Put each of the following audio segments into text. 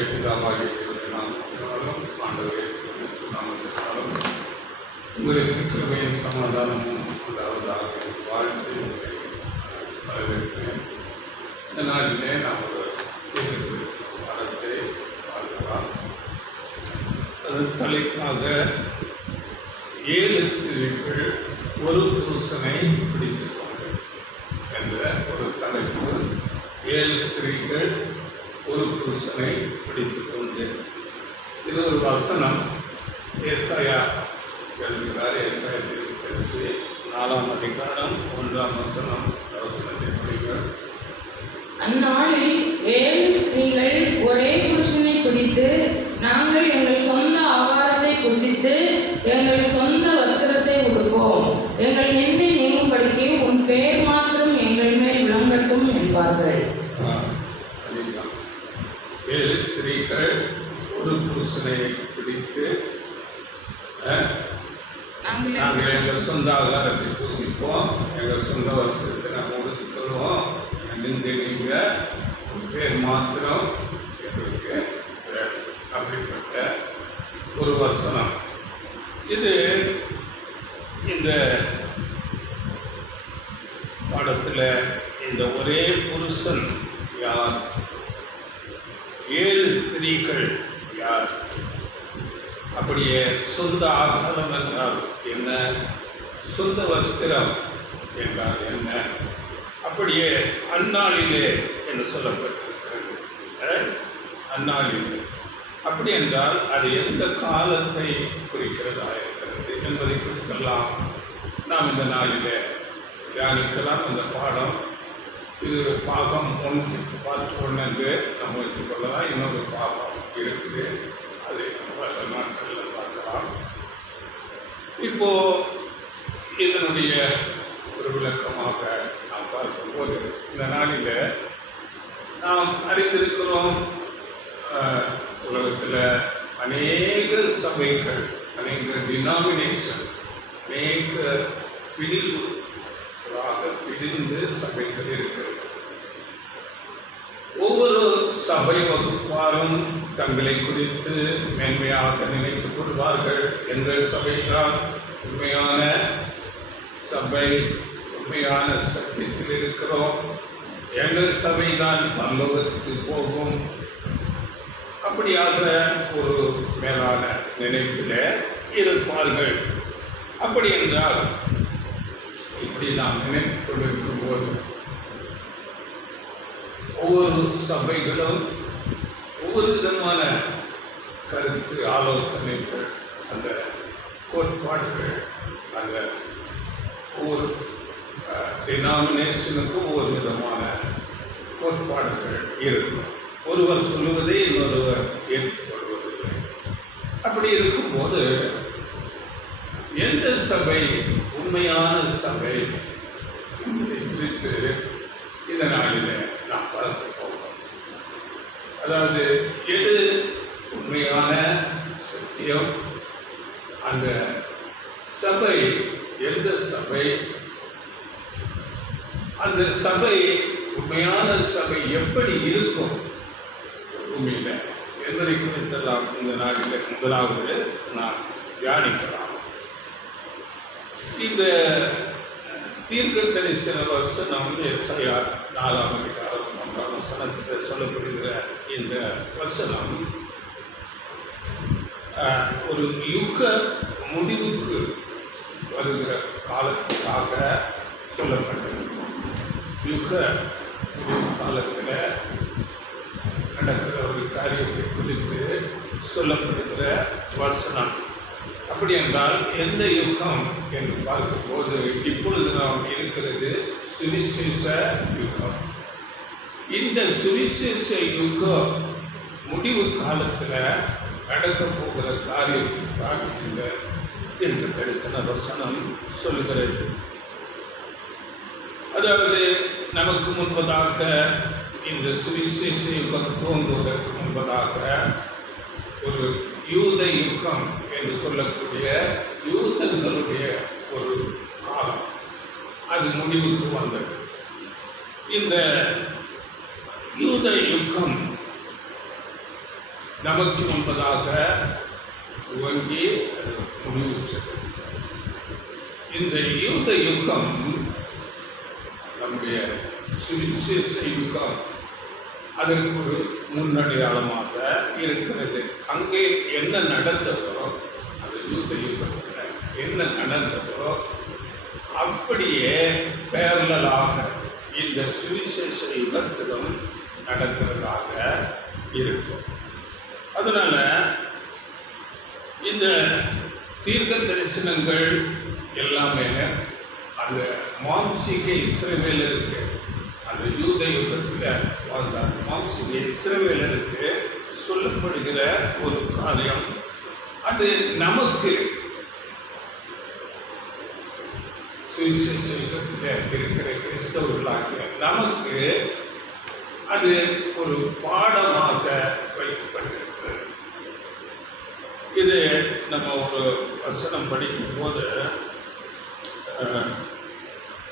நம்முடைய பிதாவாகிய நாமத்தினாலும் ஆண்டவரே நாமத்தினாலும் உங்களுக்கு கிருபையும் சமாதானமும் உண்டாவதாக வாழ்த்து வரவேற்கிறேன். இந்த நாளிலே நாம் ஒரு பாடத்தை பார்க்கலாம். அது தலைப்பாக 7 ஸ்திரீகள் ஒரு புருஷனை பிடித்துக் கொண்டு என்ற ஒரு தலைப்பு. 7 ஸ்திரீகள் ஒரு புருஷனை பிடித்துக் கொண்டு. இது ஒரு வசனம். ஏசாயா எழுதுகிறார். ஏசாயா தீர்க்கதரிசி 4ஆம் அதிகாரம் 1ஆம் வசனம். வசனத்தை படிங்கள். அந்நாளில் 7 ஸ்திரீகள் ஒரே புருஷனை பிடித்து, நாங்கள் எங்கள் சொந்த ஆகாரத்தை புசித்து எங்கள் சொந்த வஸ்திரத்தை உடுப்போம், எங்கள் எண்ணை நீங்கும்படிக்கு உன் பெயர் மாத்திரம் எங்கள் மேல் விளங்கட்டும் என்பார்கள். 7 ஸ்திரீகள் ஒரு புருஷனை பிடித்து, நாங்கள் எங்கள் சொந்த ஆகாரத்தை பூசிப்போம், எங்கள் சொந்த வஸ்திரத்தை நாங்கள் உடுத்துக்கொள்வோம், நீங்கள் பேர் மாத்திரம் எங்களுக்கு அப்படிப்பட்ட ஒரு வசனம். இது இந்த பாடத்தில் இந்த ஒரே புருஷன் யார், 7 ஸ்திரீகள் யார், அப்படியே சொந்த ஆகாரம் என்றால் என்ன, சொந்த வஸ்திரம் என்றால் என்ன, அப்படியே அந்நாளிலே என்று சொல்லப்பட்டிருக்கிறது. அந்நாளிலே அப்படி என்றால் அது எந்த காலத்தை குறிக்கிறதா இருக்கிறது என்பதை குறித்தெல்லாம் நாம் இந்த நாளிலே தியானிக்கலாம். அந்த பாடம் இது பாகம் 1 பார்த்து என்று நம்ம வைத்துக் கொள்ளலாம். இன்னொரு பாகம் இருக்குது, அதை பல நாட்களில் பார்க்கலாம். இப்போ இதனுடைய ஒரு விளக்கமாக நாம் பார்க்கும்போது, இந்த நாளில் நாம் அறிந்திருக்கிறோம், உலகத்தில் அநேக சபைகள், அநேக டினாமினேஷன், அநேக பிரிந்து சபைகள் இருக்கிறது. ஒவ்வொரு சபை வகுப்பாரும் தங்களை குறித்து மேன்மையாக நினைத்துக் கொள்வார்கள். எங்கள் சபைதான் உண்மையான சபை, உண்மையான சத்தியத்தில் இருக்கிறோம், எங்கள் சபைதான் பரலோகத்துக்கு போகும், அப்படியாக ஒரு மேலான நினைப்பில் இருப்பார்கள். அப்படி என்றால் இப்படி நாம் நினைத்துக் கொண்டிருக்கும் போது ஒவ்வொரு சபைகளும் ஒவ்வொரு விதமான கருத்து ஆலோசனைகள், அந்த கோட்பாடுகள், அந்த ஒவ்வொரு டினாமினேஷனுக்கும் ஒவ்வொரு விதமான கோட்பாடுகள் இருக்கும். ஒருவர் சொல்லுவதை இன்னொருவர் ஏற்றுக்கொள்வதில்லை. அப்படி இருக்கும்போது எந்த சபை உண்மையான சபை என்பதை குறித்து இந்த நாளில் நாம் பார்க்க போகிறோம். அதாவது எது உண்மையான சத்தியம், அந்த சபை எந்த சபை, அந்த சபை உண்மையான சபை எப்படி இருக்கும் பூமியில் என்பதை குறித்தெல்லாம் இந்த நாளில் முதலாவது நாம் தியானிக்கலாம். இந்த தீர்க்கதரிசன வசனம் ஏசாயா 4ஆம் அதிகாரம் 1ஆம் வசனத்தில் சொல்லப்படுகிற இந்த வசனம் ஒரு யுக முடிவுக்கு வருகிற காலத்துக்காக சொல்லப்பட்டிருக்கும். யுக முடிவு காலத்தில் நடக்கிற ஒரு காரியத்தை குறித்து சொல்லப்படுகிற வசனம். அப்படி என்றால் எந்த யுகம் என்று பார்க்கும்போது இப்பொழுது நாம் இருக்கிறது சுவிசேஷ யுகம். இந்த சுவிசேஷ யுகம் முடிவு காலத்தில் நடக்க போகிற காரியத்திற்காக இந்த தீர்க்கதரிசன வசனம் சொல்லுகிறது. அதாவது நமக்கு முன்பதாக, இந்த சுவிசேஷ யுகம் தோன்றுவதற்கு முன்பதாக ஒரு யூத யுகம் என்று சொல்லக்கூடிய யூதர்களுடைய ஒரு காலம் அது முடிவுக்கு வந்தது. இந்த யூத யுகம் நமக்கு முன்பதாக துவங்கி அது முடிவுற்றது. இந்த யூத யுகம் நம்முடைய சுவிசேஷ யுகம் அதற்கு ஒரு முன்னடையாளமாக இருக்கிறது. அங்கே என்ன நடந்ததோ, அது யூத யுகத்தில் என்ன நடந்ததோ அப்படியே பேரலாக இந்த சுவிசேஷ யுகத்திலும் நடக்கிறதாக இருக்கும். அதனால இந்த தீர்க்க தரிசனங்கள் எல்லாமே அந்த மாம்சீக இஸ்ரவேலருக்கு, அந்த யூத யுகத்தில் வாழ்ந்த மாம்சீக இஸ்ரவேலருக்கு சொல்லப்படுகிற ஒரு காரியம். அது நமக்கு சுவிசேஷ யுகத்தில் இருக்கிற கிறிஸ்தவர்களாகிய நமக்கு அது ஒரு பாடமாக வைக்கப்பட்டிருக்கிறது. இது நம்ம ஒரு வசனம் படிக்கும் போது,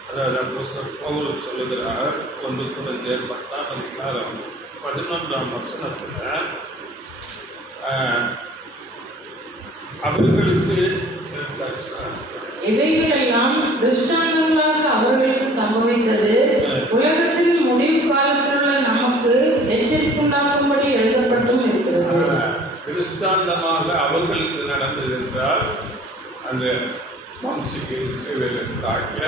அதாவது அப்போஸ்தலர் பவுல் சொல்லுகிறார், 1 கொரிந்தியர் 10ஆம் அதிகாரம் 11ஆம் வசனத்தில், அவர்களுக்கு இவைகளெல்லாம் திருஷ்டாந்தங்களாக அவர்களுக்கு சம்பவித்தது உலகத்தின் முடிவு காலத்திலுள்ள நமக்கு எச்சரிப்புண்டாக்கும்படி எழுதப்பட்டும் இருக்கிறது. திருஷ்டாந்தமாக அவர்களுக்கு நடந்தது என்றால் அந்த மாம்சீக இஸ்ரவேலர்களாகிய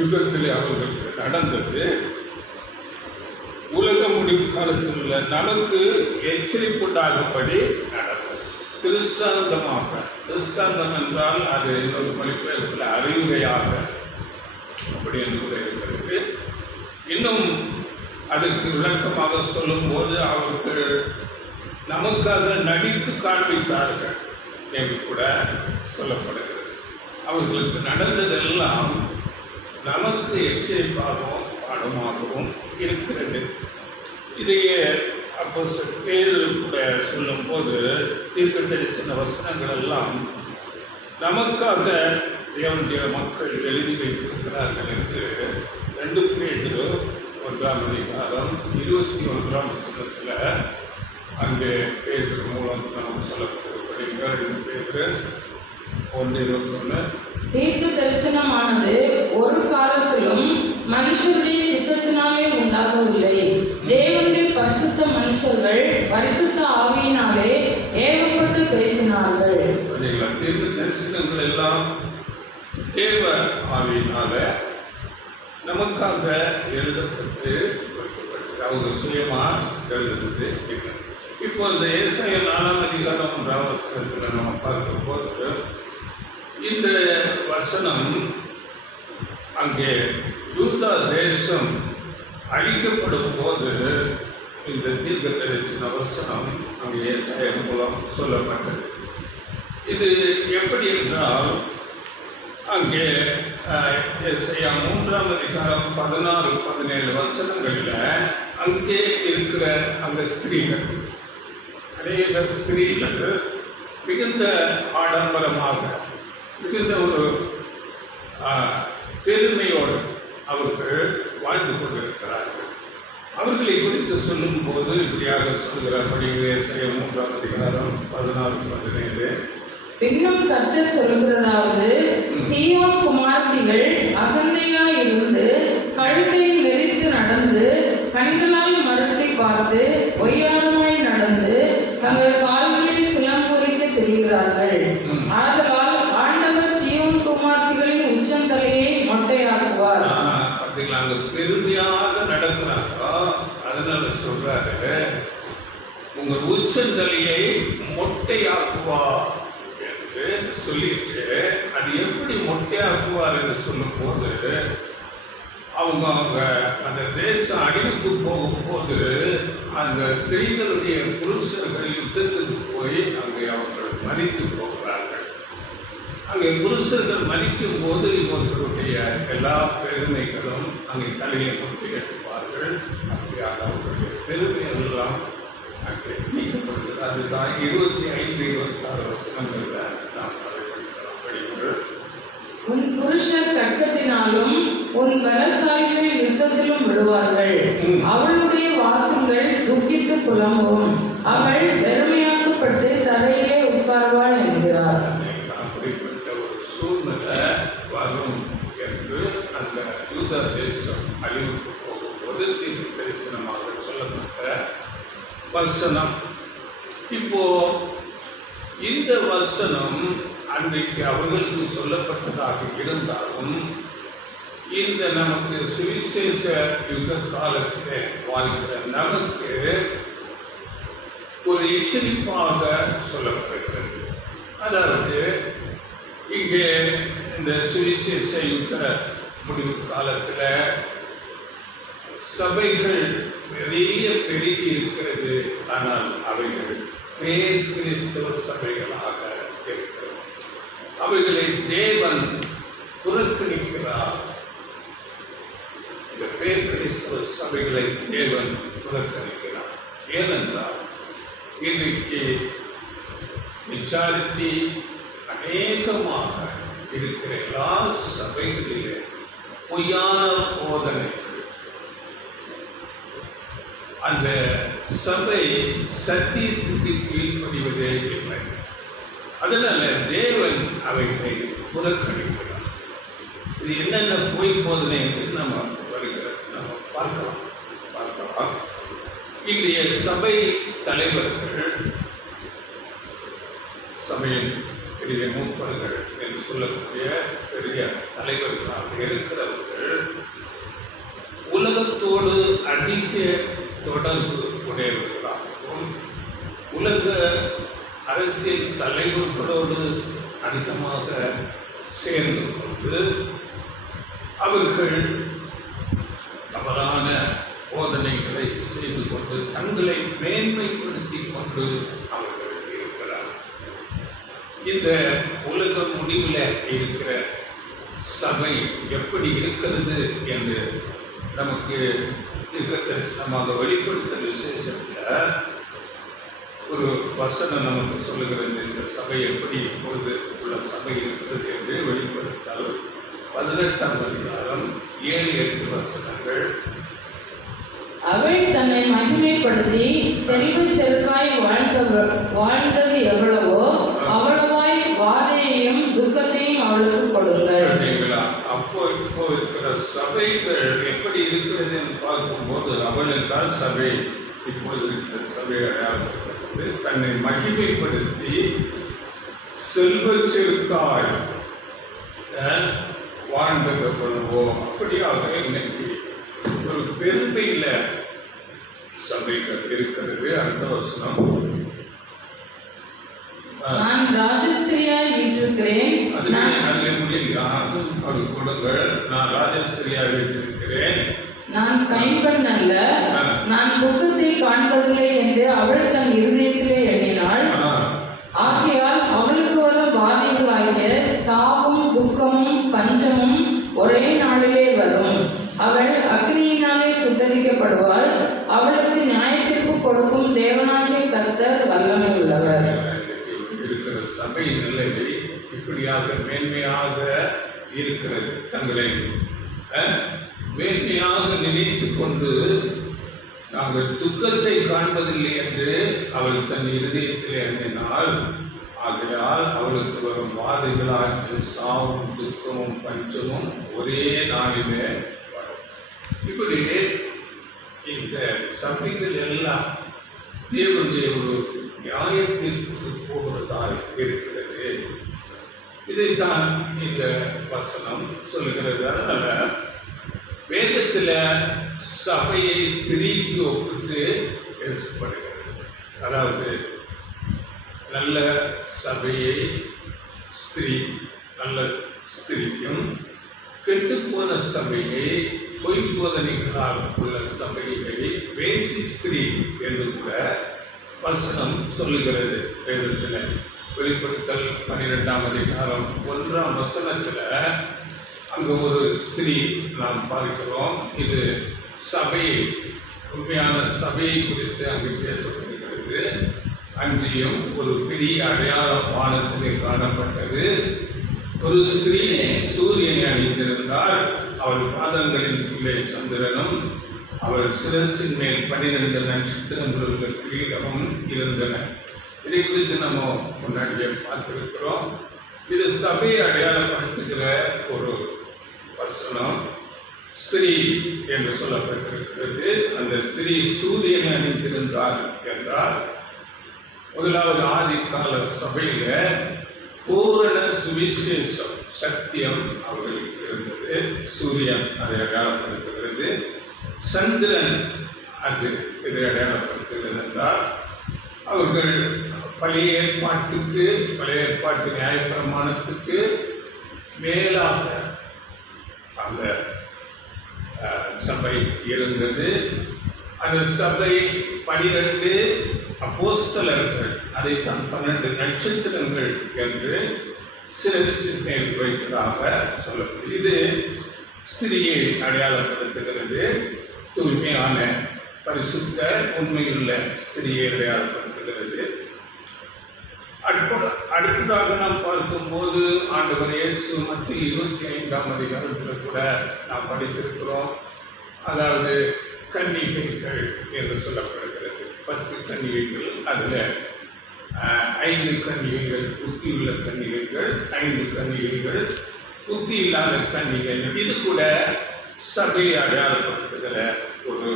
யுகத்திலே அவர்களுக்கு நடந்தது. உலக முடிவு காலத்தில் உள்ள நமக்கு எச்சரிப்புண்டாகும்படி நடந்தது. திருஷ்டாந்தமாக, திருஷ்டாந்தம் என்றால் அது இன்னொரு மொழிபெயர்ப்பில் அறிவுரையாக அப்படி என்று இருக்கிறது. இன்னும் அதற்கு விளக்கமாக சொல்லும்போது அவர்கள் நமக்காக நடித்து காண்பித்தார்கள் என்று கூட சொல்லப்படுகிறது. அவர்களுக்கு நடந்ததெல்லாம் நமக்கு எச்சரிப்பாகவும் பாடமாகவும் இருக்கிறது. இதையே அப்போஸ்தலர் பேதுரு கூட சொல்லும்போது, தீர்க்க தரிசன வசனங்கள் எல்லாம் நமக்காக தேவனுடைய மக்கள் எழுதி வைத்திருக்கிறார்கள் என்று 2 பேதுரு 1ஆம் அதிகாரம் 21ஆம் வசனத்தில் அங்கே பேதுரு மூலம் நமக்கு சொல்லப்படுகிறது. 2 பேதுரு 1:21. தீர்க்க தரிசனமானது ஒரு காலத்திலும் மனுஷருடைய சித்தத்தினாலே உண்டாகவில்லை. தேவனுடைய பரிசுத்த மனுஷர்கள் பரிசுத்த ஆவியினாலே ஏவப்பட்டு பேசினார்கள். தீர்க்க தரிசனங்கள் எல்லாம் தேவ ஆவியினால நமக்காக எழுதப்பட்டு அவங்க சுயமா எழுதுறது. இப்போ இந்த ஏசாயா 4ஆம் அதிகாரம் 1ஆம் வசனத்தில் நம்ம பார்க்கும்போது இந்த வசனம் அங்கே யூதா தேசம் அழிக்கப்படும் போது இந்த தீர்க்க தரிசன வசனம் அங்கே ஏசாயா மூலம் சொல்லப்பட்டது. இது எப்படி என்றால் அங்கே ஏசாயா 3ஆம் அதிகாரம் 16-17 வசனங்களில் அங்கே இருக்கிற அந்த ஸ்திரீகள், அநேக ஸ்திரீகள் மிகுந்த ஆடம்பரமாக, மிகுந்த ஒரு பெருமையோடு அவர்கள் வாழ்ந்து கொண்டிருக்கிறார்கள். அவர்களை குறித்து சொல்லும்போது இப்படியாக சொல்கிறார். ஏசாயா 3ஆம் அதிகாரம் 16-17. பின்னும் கர்த்தர் சொல்கிறதாவது, சீயோன் குமாரத்திகள் அகந்தையாய் இருந்து கழுத்தை நெரித்து நடந்து கண்களால் மறுத்தை பார்த்து ஒய்யாரமாய் நடந்து தங்கள் கால்களில் சிலம்பொறிக்க தெரிகிறார்கள். ஆதலால் ஆண்டவர் சீயோன் குமாரத்திகளின் உச்சந்தலையை மொட்டையாக்குவார். அங்க பெருமையாக நடக்கிறாங்க. அதனால சொல்றாரு, உங்கள் உச்சந்தலையை மொட்டையாக்குவார் என்று சொல்லிட்டு, அது எப்படி மொட்டையாக்குவார் என்று சொல்லும் போது, அவங்க அந்த தேசம் அழிவுக்கு போகும்போது அந்த ஸ்திரீகளுடைய புருஷர்கள் யுத்தத்துக்கு போய் அங்கே அவர்கள் மறித்து போகிறார்கள். அங்கே புருஷர்கள் மறிக்கும் போது இவர்களுடைய எல்லா பெருமைகளும் அங்கே தலையை கொண்டு எடுப்பார்கள். அப்படியாக அவர்களுடைய பெருமை எல்லாம் அங்கே நீக்கப்படுகிறது. அதுதான் 25-26 வசனங்களில் நாம் படிக்கிறோம். உன் புருஷர் கர்க்கத்தினாலும் உன் பலசாலிகள் யுத்தத்திலும் விழுவார்கள். அவளுடைய வாசல்கள் துக்கித்து புலம்பும். அவள் வெறுமையாக்கப்பட்டு தரையிலே உட்கார்வாள் என்கிறார். அப்படிப்பட்ட ஒரு சூழ்நிலை வரும் என்று அந்த யூத தேசம் அழிவுக்கு போகும்போது தீர்க்க தரிசனமாக சொல்லப்பட்ட வசனம். இப்போ இந்த வசனம் அன்றைக்கு அவர்களுக்கு சொல்லப்பட்டதாக இருந்தாலும் இந்த நமக்கு சுவிசேஷ யுக காலத்தில் வாழ்கிற நமக்கு ஒரு எச்சரிப்பாக சொல்லப்படுகிறது. அதாவது இங்கே இந்த சுவிசேஷ யுக முடிவு காலத்தில் சபைகள் நிறைய பெருகி இருக்கிறது. ஆனால் அவைகள் பேர் கிறிஸ்தவ சபைகளாக இருக்கிறது. அவைகளை தேவன் புறக்கணிக்கிறார். இந்த பேர் கிறிஸ்தவ சபைகளை தேவன் புறக்கணிக்கிறார். ஏனென்றால் இன்றைக்கு மெஜாரிட்டி அநேகமாக இருக்கிற எல்லா சபைகளிலே பொய்யான போதனைகள். அந்த சபை சத்தியத்துக்கு கீழ்ப்படிவதே இல்லை. அதனால தேவன் அவைகளை புறக்கணிக்கிறார். இது என்னென்ன பொய் போதனை என்று நம்ம பார்க்கலாம். இன்றைய சபை தலைவர்கள், சபையின் பெரிய மூப்பர்கள் என்று சொல்லக்கூடிய பெரிய தலைவர்களாக இருக்கிறவர்கள் உலகத்தோடு அதிக தொடர்பு உடையவர்களாகவும் உலக அரசியல் தலைவர்களோடு அதிகமாக சேர்ந்து கொண்டு அவர்கள் தவறான போதனைகளை செய்து கொண்டு தங்களை மேன்மைப்படுத்தி கொண்டு அவர்கள் இருக்கிறார். இந்த உலக முடிவில் இருக்கிற சபை எப்படி இருக்கிறது என்று நமக்கு தீர்க்கதரிசனமாக வெளிப்படுத்தல் விசேஷத்தில் ஒரு வசனம் நமக்கு சொல்லுகிறது. இந்த சபை எப்படி இப்பொழுது உள்ள சபை இருக்கிறது என்று வெளிப்படுத்தல் 18ஆம் அதிகாரம் 7-8 வசனங்கள். அவள் தன்னை மகிமைப்படுத்தி செல்வ செருக்காய் வாழ்ந்தது எவ்வளவோ அவ்வளவாய் வாதையையும் துக்கத்தையும் அவளுக்கு கொடுங்கள். அப்போ இப்போ இருக்கிற சபைகள் எப்படி இருக்கிறது என்று பார்க்கும்போது அவள் என்றால் சபை, இப்போது இருக்கிற சபை அடையாளப்படுத்தப்பட்டு தன்னை மகிமைப்படுத்தி செல்வ செருக்காய் வாழ்ந்தது எவ்வளவோ அப்படியாக இன்னைக்கு ஒரு பெருமையில சபைகள் இருக்கிறது. அடுத்த வசனம், நான் ராஜஸ்திரியாய் வீற்றிருக்கிறேன். அதுல முடியலையா? அவரு கொடுங்கள். நான் ராஜஸ்திரியாய் வீற்றிருக்கிறேன். நான் கைம்பெண் அல்ல, நான் துக்கத்தை காண்பதில்லை என்று அவள் தன் இருதயத்திலே எண்ணினாள். ஆகையால் அவளுக்கு வரும் வாதைகளாகிய சாவும் துக்கமும் பஞ்சமும் ஒரே நாளிலே வரும். அவள் அக்னியினாலே சுட்டரிக்கப்படுவாள். அவளுக்கு நியாயத்திற்கு கொடுக்கும் தேவனாகிய கர்த்தர் வல்லமை உள்ளவர். இருக்கிற சபை நிலையை இப்படியாக மேன்மையாக இருக்கிறது. தங்களை மேன்மையாக நினைத்து கொண்டு நாங்கள் துக்கத்தை காண்பதில்லை என்று அவள் தன் இருதயத்தில் எண்ணினாள். ஆகையால் அவளுக்கு வரும் வாதைகளாகிய சாவும் துக்கமும் பஞ்சமும் ஒரே நாளிலே வரும். இப்படி இந்த சபைகள் எல்லாம் தேவனுடைய ஒரு நியாயத்திற்கு போகிறதாய் இருக்கிறது. இதைத்தான் இந்த வசனம் சொல்லுகிறது. அதனால வேதத்தில் சபையை ஸ்திரீக்கு ஒப்பிட்டு பேசப்படுகிறது. அதாவது நல்ல சபையை ஸ்திரீ, நல்ல ஸ்திரீயும் கெட்டுப்போன சபையை பொய் போதனைகளால் உள்ள சபையை வேசி ஸ்திரீ என்று கூட வசனம் சொல்லுகிறது. வேதத்தில் வெளிப்படுத்தல் 12ஆம் அதிகாரம் 1ஆம் வசனத்தில் அங்கே ஒரு ஸ்திரீ நாம் பார்க்கிறோம். இது சபையை, உண்மையான சபையை குறித்து அங்கு பேசப்படுகிறது. அன்றியும் ஒரு பெரிய அடையாள வானத்திலே காணப்பட்டது. ஒரு ஸ்திரீ சூரியனை அணிந்திருந்தால் அவள் பாதங்களின் கீழே சந்திரனும் அவள் சிரசின் மேல் 12 நட்சத்திரங்களுள்ள கிரீடமும் இருந்தன. இதை குறித்து நம்ம முன்னாடியே பார்த்திருக்கிறோம். இது சபையை அடையாளப்படுத்துகிற ஒரு வசனம். ஸ்திரீ என்று சொல்லப்பட்டிருக்கிறது. அந்த ஸ்திரீ சூரியனை அணிந்திருந்தாள் என்றால் முதலாவது ஆதிக்கால சபையில பூரண சுவிசேஷம் சத்தியம் அவர்களுக்கு இருந்தது. சூரியன் அதை அடையாளப்படுத்துகிறது. சந்திரன் அது இதை அடையாளப்படுத்துகிறது என்றால் அவர்கள் பழைய ஏற்பாட்டு நியாயப்பிரமாணத்துக்கு மேலாக அந்த சபை இருந்தது. அந்த சபை 12 அப்போஸ்தலர்கள், அதை தான் 12 நட்சத்திரங்கள் என்று சிரசின் மேல் வைத்ததாக சொல்லப்படுகிறது. இது ஸ்திரியை அடையாளப்படுத்துகிறது. தூய்மையான பரிசுத்த உண்மையுள்ள ஸ்திரியை அடையாளப்படுத்துகிறது. அடுத்ததாக நாம் பார்க்கும்போது ஆண்டவர் இயேசு மத்திய 25ஆம் அதிகாரத்தில் கூட நாம் படித்திருக்கிறோம். அதாவது கன்னிகைகள் என்று சொல்லப்படுகிறது. 10 கன்னிகைகள், அதில் 5 கன்னிகைகள் புத்தியுள்ள கன்னிகைகள், 5 கன்னிகைகள் புத்தி இல்லாத கன்னிகைகள். இது கூட சபையை அடையாளப்படுத்துகிற ஒரு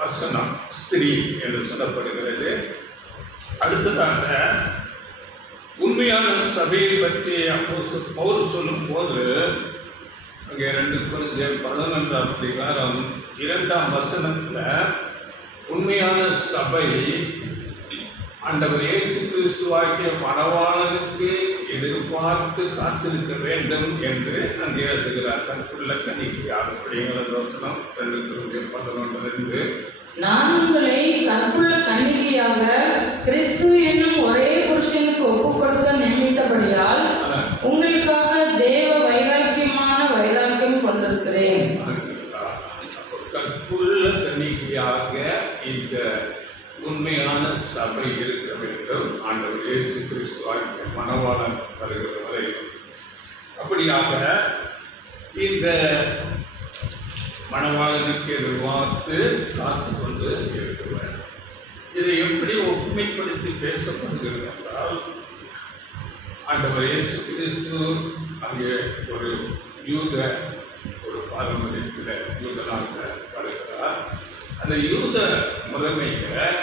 வசனம், ஸ்திரீ என்று சொல்லப்படுகிறது. அடுத்ததாக உண்மையான சபையை பற்றி அப்போஸ்தலர் பவுல் சொல்லும் போது அங்கே 2 கொரிந்தியர் 11ஆம் அதிகாரம் 2ஆம் வசனத்தில் உண்மையான சபை ஆண்டவர் இயேசு கிறிஸ்துவாகிய மணவாளனுக்கு எதிர்பார்த்து காத்திருக்க வேண்டும் என்று அங்கே எழுதுகிறார். தனக்குள்ள கன்னிகையாக அப்படிங்கிற வசனம் 2 கொரிந்தியர் 11:2. நான் உங்களை கற்புள்ள கன்னிகையாக கிறிஸ்து என்னும் ஒரே புருஷனுக்கு ஒப்புக் கொடுக்க நியமித்தபடியால் உங்களுக்காக தேவ வைராக்கியம் கொண்டிருக்கிறேன். கற்புள்ள கன்னிகையாக இந்த உண்மையான சபை இருக்க வேண்டும். ஆண்டவர் இயேசு கிறிஸ்துவாகிய மணவாளன் வருகிற வரை அப்படியாக இந்த மணவாளனுக்கு எதிர்பார்த்து காத்து கொண்டு இருக்க வேண்டும். இதை எப்படி ஒப்புமைப்படுத்தி பேசப்படுகிறது என்றால், ஆண்டவர் இயேசு கிறிஸ்து அங்கே ஒரு பாரம்பரியத்தில் யூதனாக வருகிறார். அந்த யூத முறைமையில்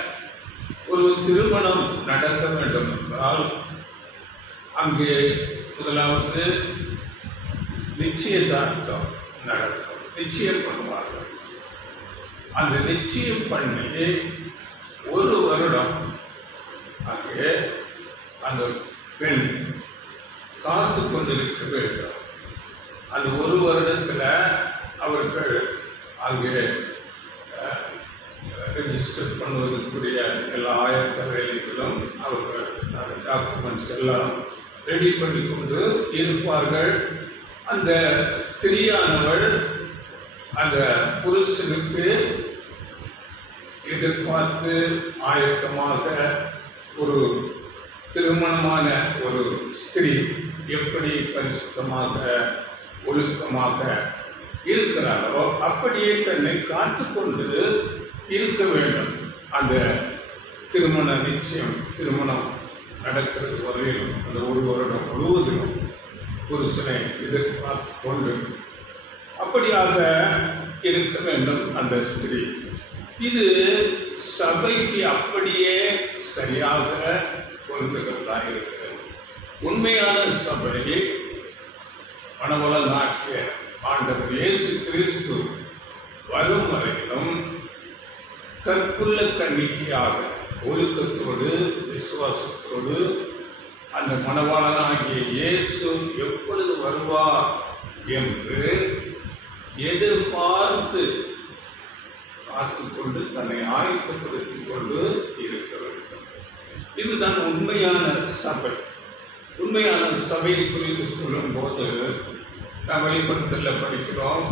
ஒரு திருமணம் நடக்க வேண்டும் என்றால் அங்கே முதலாவது நிச்சயதார்த்தம் நடக்கும், நிச்சயம் பண்ணுவார்கள். அந்த நிச்சயம் பண்ணி 1 வருடம் அங்கே அந்த பெண் காத்து கொண்டிருக்க வேண்டும். அந்த 1 வருடத்தில் அவர்கள் அங்கே ரெஜிஸ்டர் பண்ணுவதற்குரிய எல்லா ஆயத்த வேலைகளும் அவர்கள் அந்த டாக்குமெண்ட்ஸ் எல்லாம் ரெடி பண்ணி கொண்டு இருப்பார்கள். அந்த ஸ்திரீயானவள் அந்த புருஷனுக்கு எதிர்பார்த்து ஆயத்தமாக ஒரு திருமணமான ஒரு ஸ்திரீ எப்படி பரிசுத்தமாக ஒழுக்கமாக இருக்கிறாரோ அப்படியே தன்னை காத்து கொண்டு இருக்க வேண்டும். அந்த திருமணம் நடக்கிறது வரையிலும் அந்த 1 வருடம் முழுவதிலும் புருஷனை எதிர்பார்த்து கொண்டு அப்படியாக இருக்க வேண்டும் அந்த ஸ்திரீ. இது சபைக்கு அப்படியே சரியாக பொருந்துகிறதா இருக்கிறது. உண்மையான சபை மணவாளனாகிய ஆண்டவர் இயேசு கிறிஸ்து வரும் வரையிலும் கற்புள்ள கன்னிகையாக ஒழுக்கத்தோடு விசுவாசத்தோடு அந்த மணவாளனாகிய இயேசு எப்பொழுது வருவார் என்று எதிர்பார்த்து காத்துக்கொண்டு தன்னை ஆயத்தப்படுத்திக் கொண்டு இருக்க வேண்டும். இதுதான் உண்மையான சபை. உண்மையான சபை குறித்து சொல்லும் போது நாம் வெளிப்படுத்தல படிக்கிறோம்.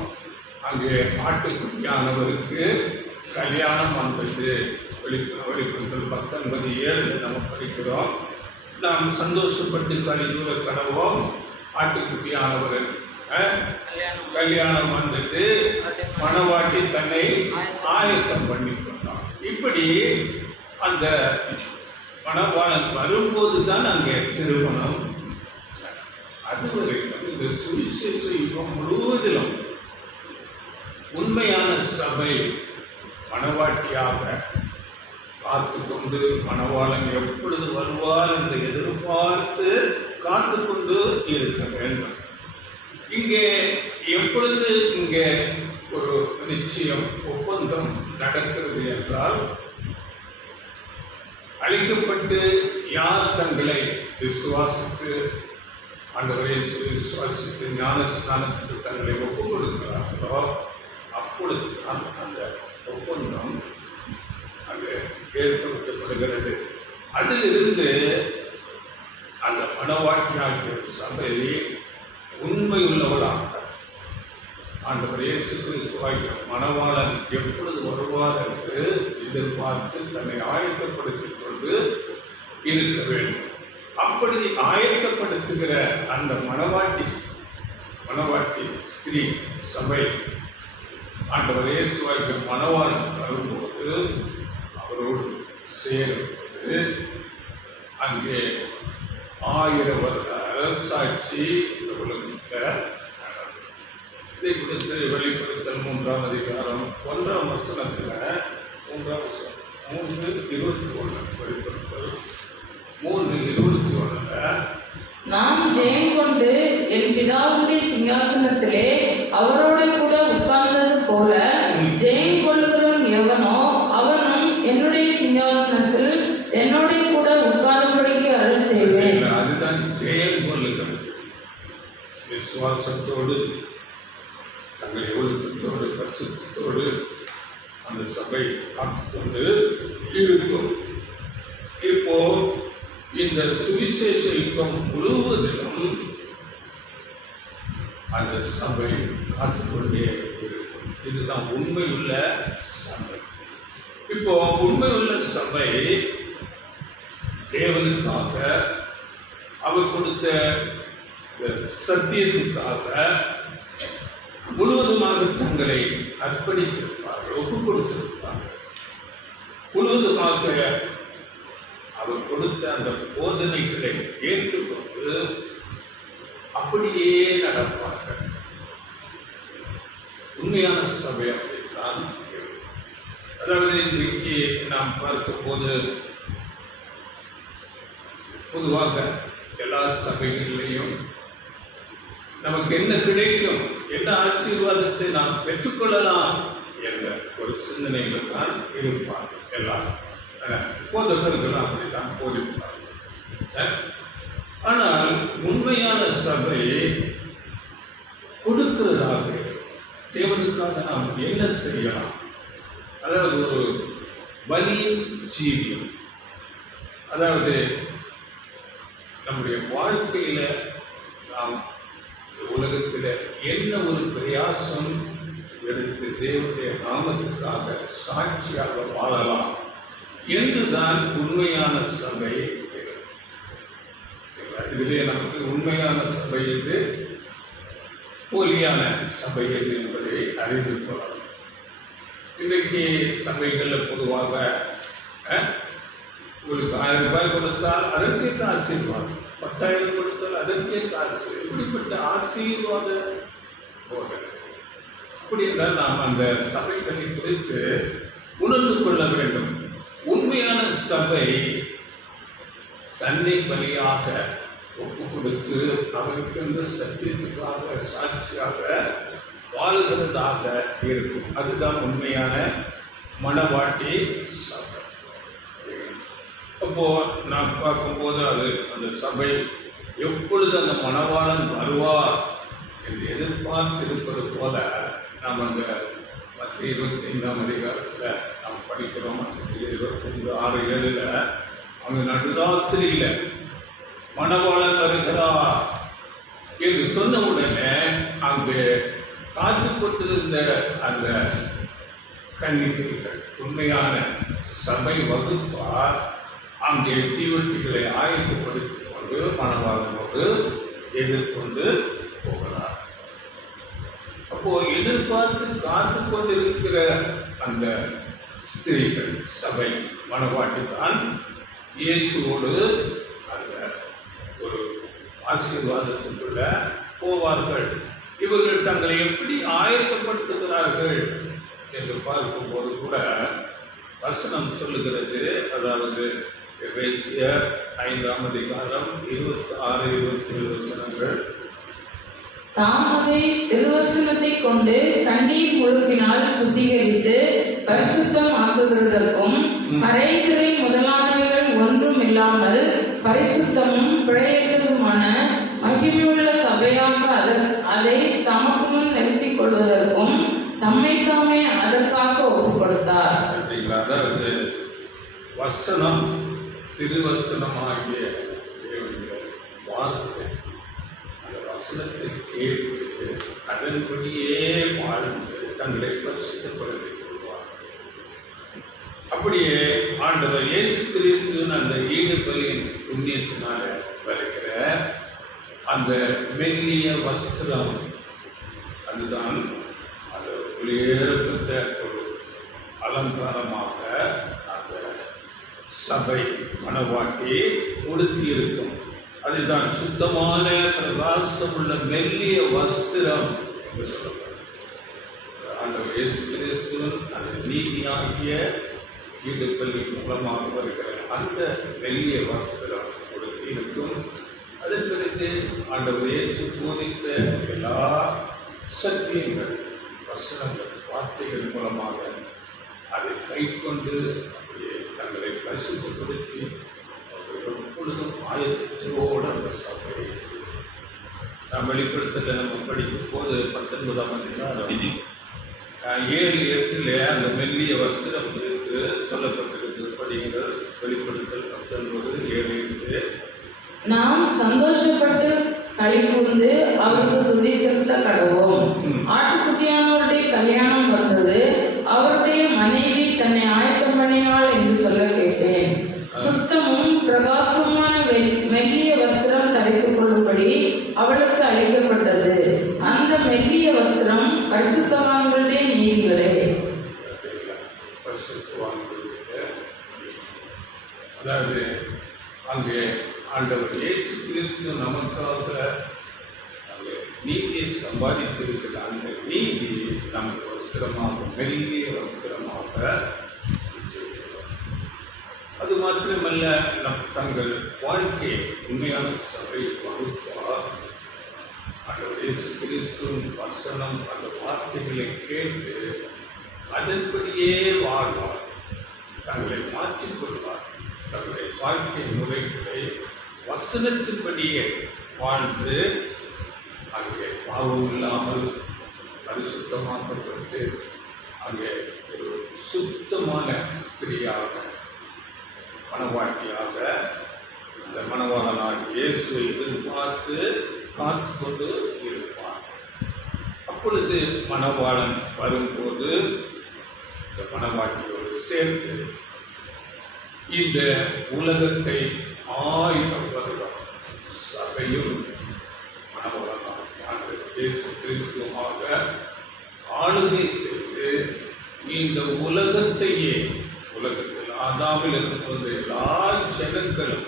அங்கே ஆட்டுக்குட்டியானவருக்கு கல்யாணம் வந்தது. வெளிப்படுத்தல் 19:7 நம்ம படிக்கிறோம். நாம் சந்தோஷப்பட்டு கலியுக கடவோம், ஆட்டுக்குட்டியானவர் கல்யாணம் வந்தது, மணவாட்டி தன்னை ஆயத்தம் பண்ணி கொண்டான். இப்படி அந்த மணவாளன் வரும்போது தான் அங்கே திருமணம். அதுவரை இந்த சுவிசேஷ யுகம் முழுவதிலும் உண்மையான சபை மணவாட்டியாக காத்து கொண்டு மணவாளன் எப்பொழுது வருவார் என்று எதிர்பார்த்து காத்து கொண்டு இருக்க வேண்டும். இங்கே எப்பொழுது இங்கே ஒரு நிச்சயம் ஒப்பந்தம் நடக்கிறது என்றால், அழைக்கப்பட்டு யார் தங்களை விசுவாசித்து ஆண்டவரை விசுவாசித்து ஞானஸ்நானத்துக்கு தங்களை ஒப்புக் கொடுக்கிறார்களோ அப்பொழுது அந்த ஒப்பந்தம் அங்கே ஏற்படுத்தப்படுகிறது. அதிலிருந்து அந்த மணவாட்டியாகிய சபை உண்மையுள்ளவளாக ஆண்டவர் இயேசு கிறிஸ்துவாகிய மணவாளன் எப்பொழுது வருவார் என்று எதிர்பார்த்து தன்னை ஆயத்தப்படுத்திக் கொண்டு இருக்க வேண்டும். அப்படி ஆயத்தப்படுத்துகிற அந்த மணவாட்டி ஸ்திரீ சபை ஆண்டவர் இயேசுவாகிய மணவாளன் வரும்போது அவரோடு சேரும்போது அங்கே 1000 வருட அரசாட்சி உலகத்தில். இதை குறித்து வெளிப்படுத்தல் 3ஆம் அதிகாரம் 1ஆம் வசனத்தில் 3ஆம் வசனம் 3:21 வெளிப்படுத்தல் 3:21 நான் ஜெயம் கொண்டு என் பிதாவுடைய சிங்காசனத்திலே அவரோட கூட உட்கார்ந்தது போல ஜெயம் கொள்ளுகிறவன் எவனோ அவனும் என்னுடைய சிங்காசனத்தில் என்னோட கூட உட்காரும்படிக்கு அருள் செய்வேன். அதுதான் ஜெயம் கொள்ளுகிறது. விசுவாசத்தோடு தங்களை ஒழுக்கத்தோடு பரிசுத்தோடு அந்த சபை காத்துக்கொண்டு இருக்கும். இப்போ இந்த சுவிசேஷ யுகம் முழுவதிலும் அந்த சபை காத்துக்கொண்டே இருக்கும். இதுதான் உண்மையுள்ள சபை. இப்போ உண்மையுள்ள சபை தேவனுக்காக அவர் கொடுத்த சத்தியத்துக்காக முழுவதுமாக தங்களை அர்ப்பணித்திருப்பார்கள், ஒப்புக் கொடுத்திருப்பார்கள். முழுவதுமாக அவர் கொடுத்த அந்த போதனைகளை ஏற்றுக்கொண்டு அப்படியே நடப்பார்கள். உண்மையான சபை அப்படித்தான். அதாவது இன்றைக்கு நாம் பார்க்கும்போது பொதுவாக எல்லா சபைகளிலையும் நமக்கு என்ன கிடைக்கும், என்ன ஆசீர்வாதத்தை நாம் பெற்றுக்கொள்ளலாம் என்ற ஒரு சிந்தனைகள் தான் இருப்பார்கள். எல்லாரும் போதகர்கள் அப்படித்தான் போதிப்பார்கள். ஆனால் உண்மையான சபை கொடுக்கிறதாக தேவனுக்காக நாம் என்ன செய்யலாம், அதாவது ஒரு பலியின் ஜீவியம். அதாவது நம்முடைய வாழ்க்கையில் நாம் உலகத்தில் என்ன ஒரு பிரயாசம் எடுத்து தேவனுடைய நாமத்துக்காக சாட்சியாக வாழலாம் என்றுதான் உண்மையான சபை. இதிலே நமக்கு உண்மையான சபை எது, போலியான சபை எது என்பதை அறிந்து கொள்ளலாம். இன்றைக்கு சபைகளில் பொதுவாக உங்களுக்கு 1000 ரூபாய் கொடுத்தால் அதற்கேற்ற ஆசீர்வாதம், 10,000 கொடுத்தால் அதற்கேற்ற ஆசீர்வாதம், இப்படிப்பட்ட ஆசீர்வாத போதனை. அப்படி என்றால் நாம் அந்த சபைகளை குறித்து உணர்ந்து கொள்ள வேண்டும். உண்மையான சபை தன்னை பலியாக ஒப்பு கொடுத்து அவருக்கென்று சத்தியத்துக்காக சாட்சியாக வாழ்கிறதாக இருக்கும். அதுதான் உண்மையான மணவாட்டி சபை. அப்போ நாம் பார்க்கும்போது அந்த சபை எப்பொழுது அந்த மணவாளன் வருவார் என்று எதிர்பார்த்திருப்பது போல நாம் அந்த மத்திய 25ஆம் அதிகாரத்தில் நாம் படிக்கிறோம். மத்திய 25:6-7 அவங்க நடுராத்திரியில் மணவாளன் வருகிறார் என்று சொன்ன உடனே அங்கு காத்து கொண்டிருந்த அந்த கன்னிகைகள் உண்மையான சபை வகுப்பார் அங்கே தீவட்டிகளை ஆயத்தப்படுத்திக் கொண்டு மணவாளனோடு எதிர்கொண்டு போகிறார். அப்போ எதிர்பார்த்து காத்து கொண்டிருக்கிற அந்த ஸ்திரீகள் சபை மனவாட்டி தான் இயேசுவோடு அந்த ஒரு ஆசீர்வாதத்துக்குள்ள போவார்கள். இவர்கள் தங்களை எப்படி ஆயத்தப்படுத்துகிறார்கள் என்று பார்க்கும்போது கூட வசனம் சொல்லுகிறது. அதாவது எபேசியர் 5ஆம் அதிகாரம் 26, 27 வசனங்கள். தாமதை திருவசனத்தை கொண்டு தண்ணீர் முழுக்கினால் சுத்திகரித்து பரிசுத்தம் ஆக்குகிறதற்கும் கரைதுரை முதலானவைகள் ஒன்றும் இல்லாமல் பரிசுத்தமும் பிழையற்றதுமான மகிமையுள்ள சபையாக அதை தமக்கு முன் நிறுத்திக் கொள்வதற்கும் தம்மை தாமே அதற்காக ஒப்புக் கொடுத்தார். அதாவது வசனம் திருவசனமாகிய தேவனுடைய வார்த்தை, அந்த வசனத்தை கேட்டு அதன்படியே வாழ்ந்து தங்களை பரிசுத்தப்படுத்திக் கொள்வார்கள். அப்படியே ஆண்டவர் இயேசு கிறிஸ்துவின் அந்த ஈடுபலியின் புண்ணியத்தினால வருகிற அந்த மெல்லிய வஸ்திரம், அதுதான் அந்த வெளியேறப்பட்ட ஒரு அலங்காரமாக அந்த சபை மனவாட்டி உடுத்தி இருக்கும். அதுதான் சுத்தமான பிரகாசமுள்ள மெல்லிய வஸ்திரம் என்று சொல்லப்படும். ஆண்டவர் இயேசு கிறிஸ்துவின் அந்த நீதியாகிய ஈடுபலி மூலமாக வருகிற அந்த மெல்லிய வஸ்திரம் உடுத்தி இருக்கும். அதன் பிறகு ஆண்டவர் இயேசு போதித்த எல்லா சத்தியங்கள், வசனங்கள், வார்த்தைகள் மூலமாக அதை கைக்கொண்டு அப்படியே தங்களை பரிசுத்தப்படுத்தி எப்பொழுதும் ஆயத்தத்தோடு அந்த சபை நாம் வெளிப்படுத்தல நம்ம படிக்கும் போது 19ஆம் அதிகாரம் 7-8 அந்த மெல்லிய வஸ்திரம் குறித்து சொல்லப்பட்டிருக்கிறது. படிங்கள். வெளிப்படுத்தல் 19:7-8. நாம் சந்தோஷப்பட்டு களிகூர்ந்து அவருக்கு துதி செலுத்த கடவோம். ஆட்டுக்குட்டியானவருடைய கல்யாணம் வந்தது, அவருடைய மனைவி தன்னை ஆயத்தம் பண்ணினாள் என்று சொல்ல கேட்டேன். சுத்தமும் பிரகாசமான மெல்லிய வஸ்திரம் தரித்துக் கொள்ளும்படி அவளுக்கு அளிக்கப்பட்டது. அந்த மெல்லிய வஸ்திரம் பரிசுத்தவான்களுடைய நீதிகளே. அதாவது அங்கே ஆண்டவர் இயேசு கிறிஸ்து நமக்காக அங்கே நீதியை சம்பாதித்திருக்கிற அந்த நீதி நமக்கு வஸ்திரமாக, மெல்லிய வஸ்திரமாக. அது மாத்திரமல்ல, தங்கள் வாழ்க்கையை உண்மையான சபை வகுப்பார் ஆண்டவர் இயேசு கிறிஸ்துவின் வசனம், அந்த வார்த்தைகளை கேட்டு அதன்படியே வாழ்வார், தங்களை மாற்றிக்கொள்வார். தங்களுடைய வாழ்க்கை முறைகளை வசனத்தின்படியே வாழ்ந்து அங்கே பாவம் இல்லாமல் பரிசுத்தமாக்கப்பட்டு அங்கே ஒரு சுத்தமான ஸ்திரீயாக, மனவாட்டியாக அந்த மணவாளனாக இயேசுவை எதிர்பார்த்து காத்து கொண்டு இருப்பார். அப்பொழுது மணவாளன் வரும்போது இந்த மணவாட்டியோடு சேர்த்து இந்த உலகத்தை 1000 வருடம் சபையும் மணவாளனாக இயேசு கிறிஸ்துவாக ஆளுகை செய்து இந்த உலகத்தையே, உலகத்தில் ஆதாமில் இருந்த எல்லா ஜனங்களும்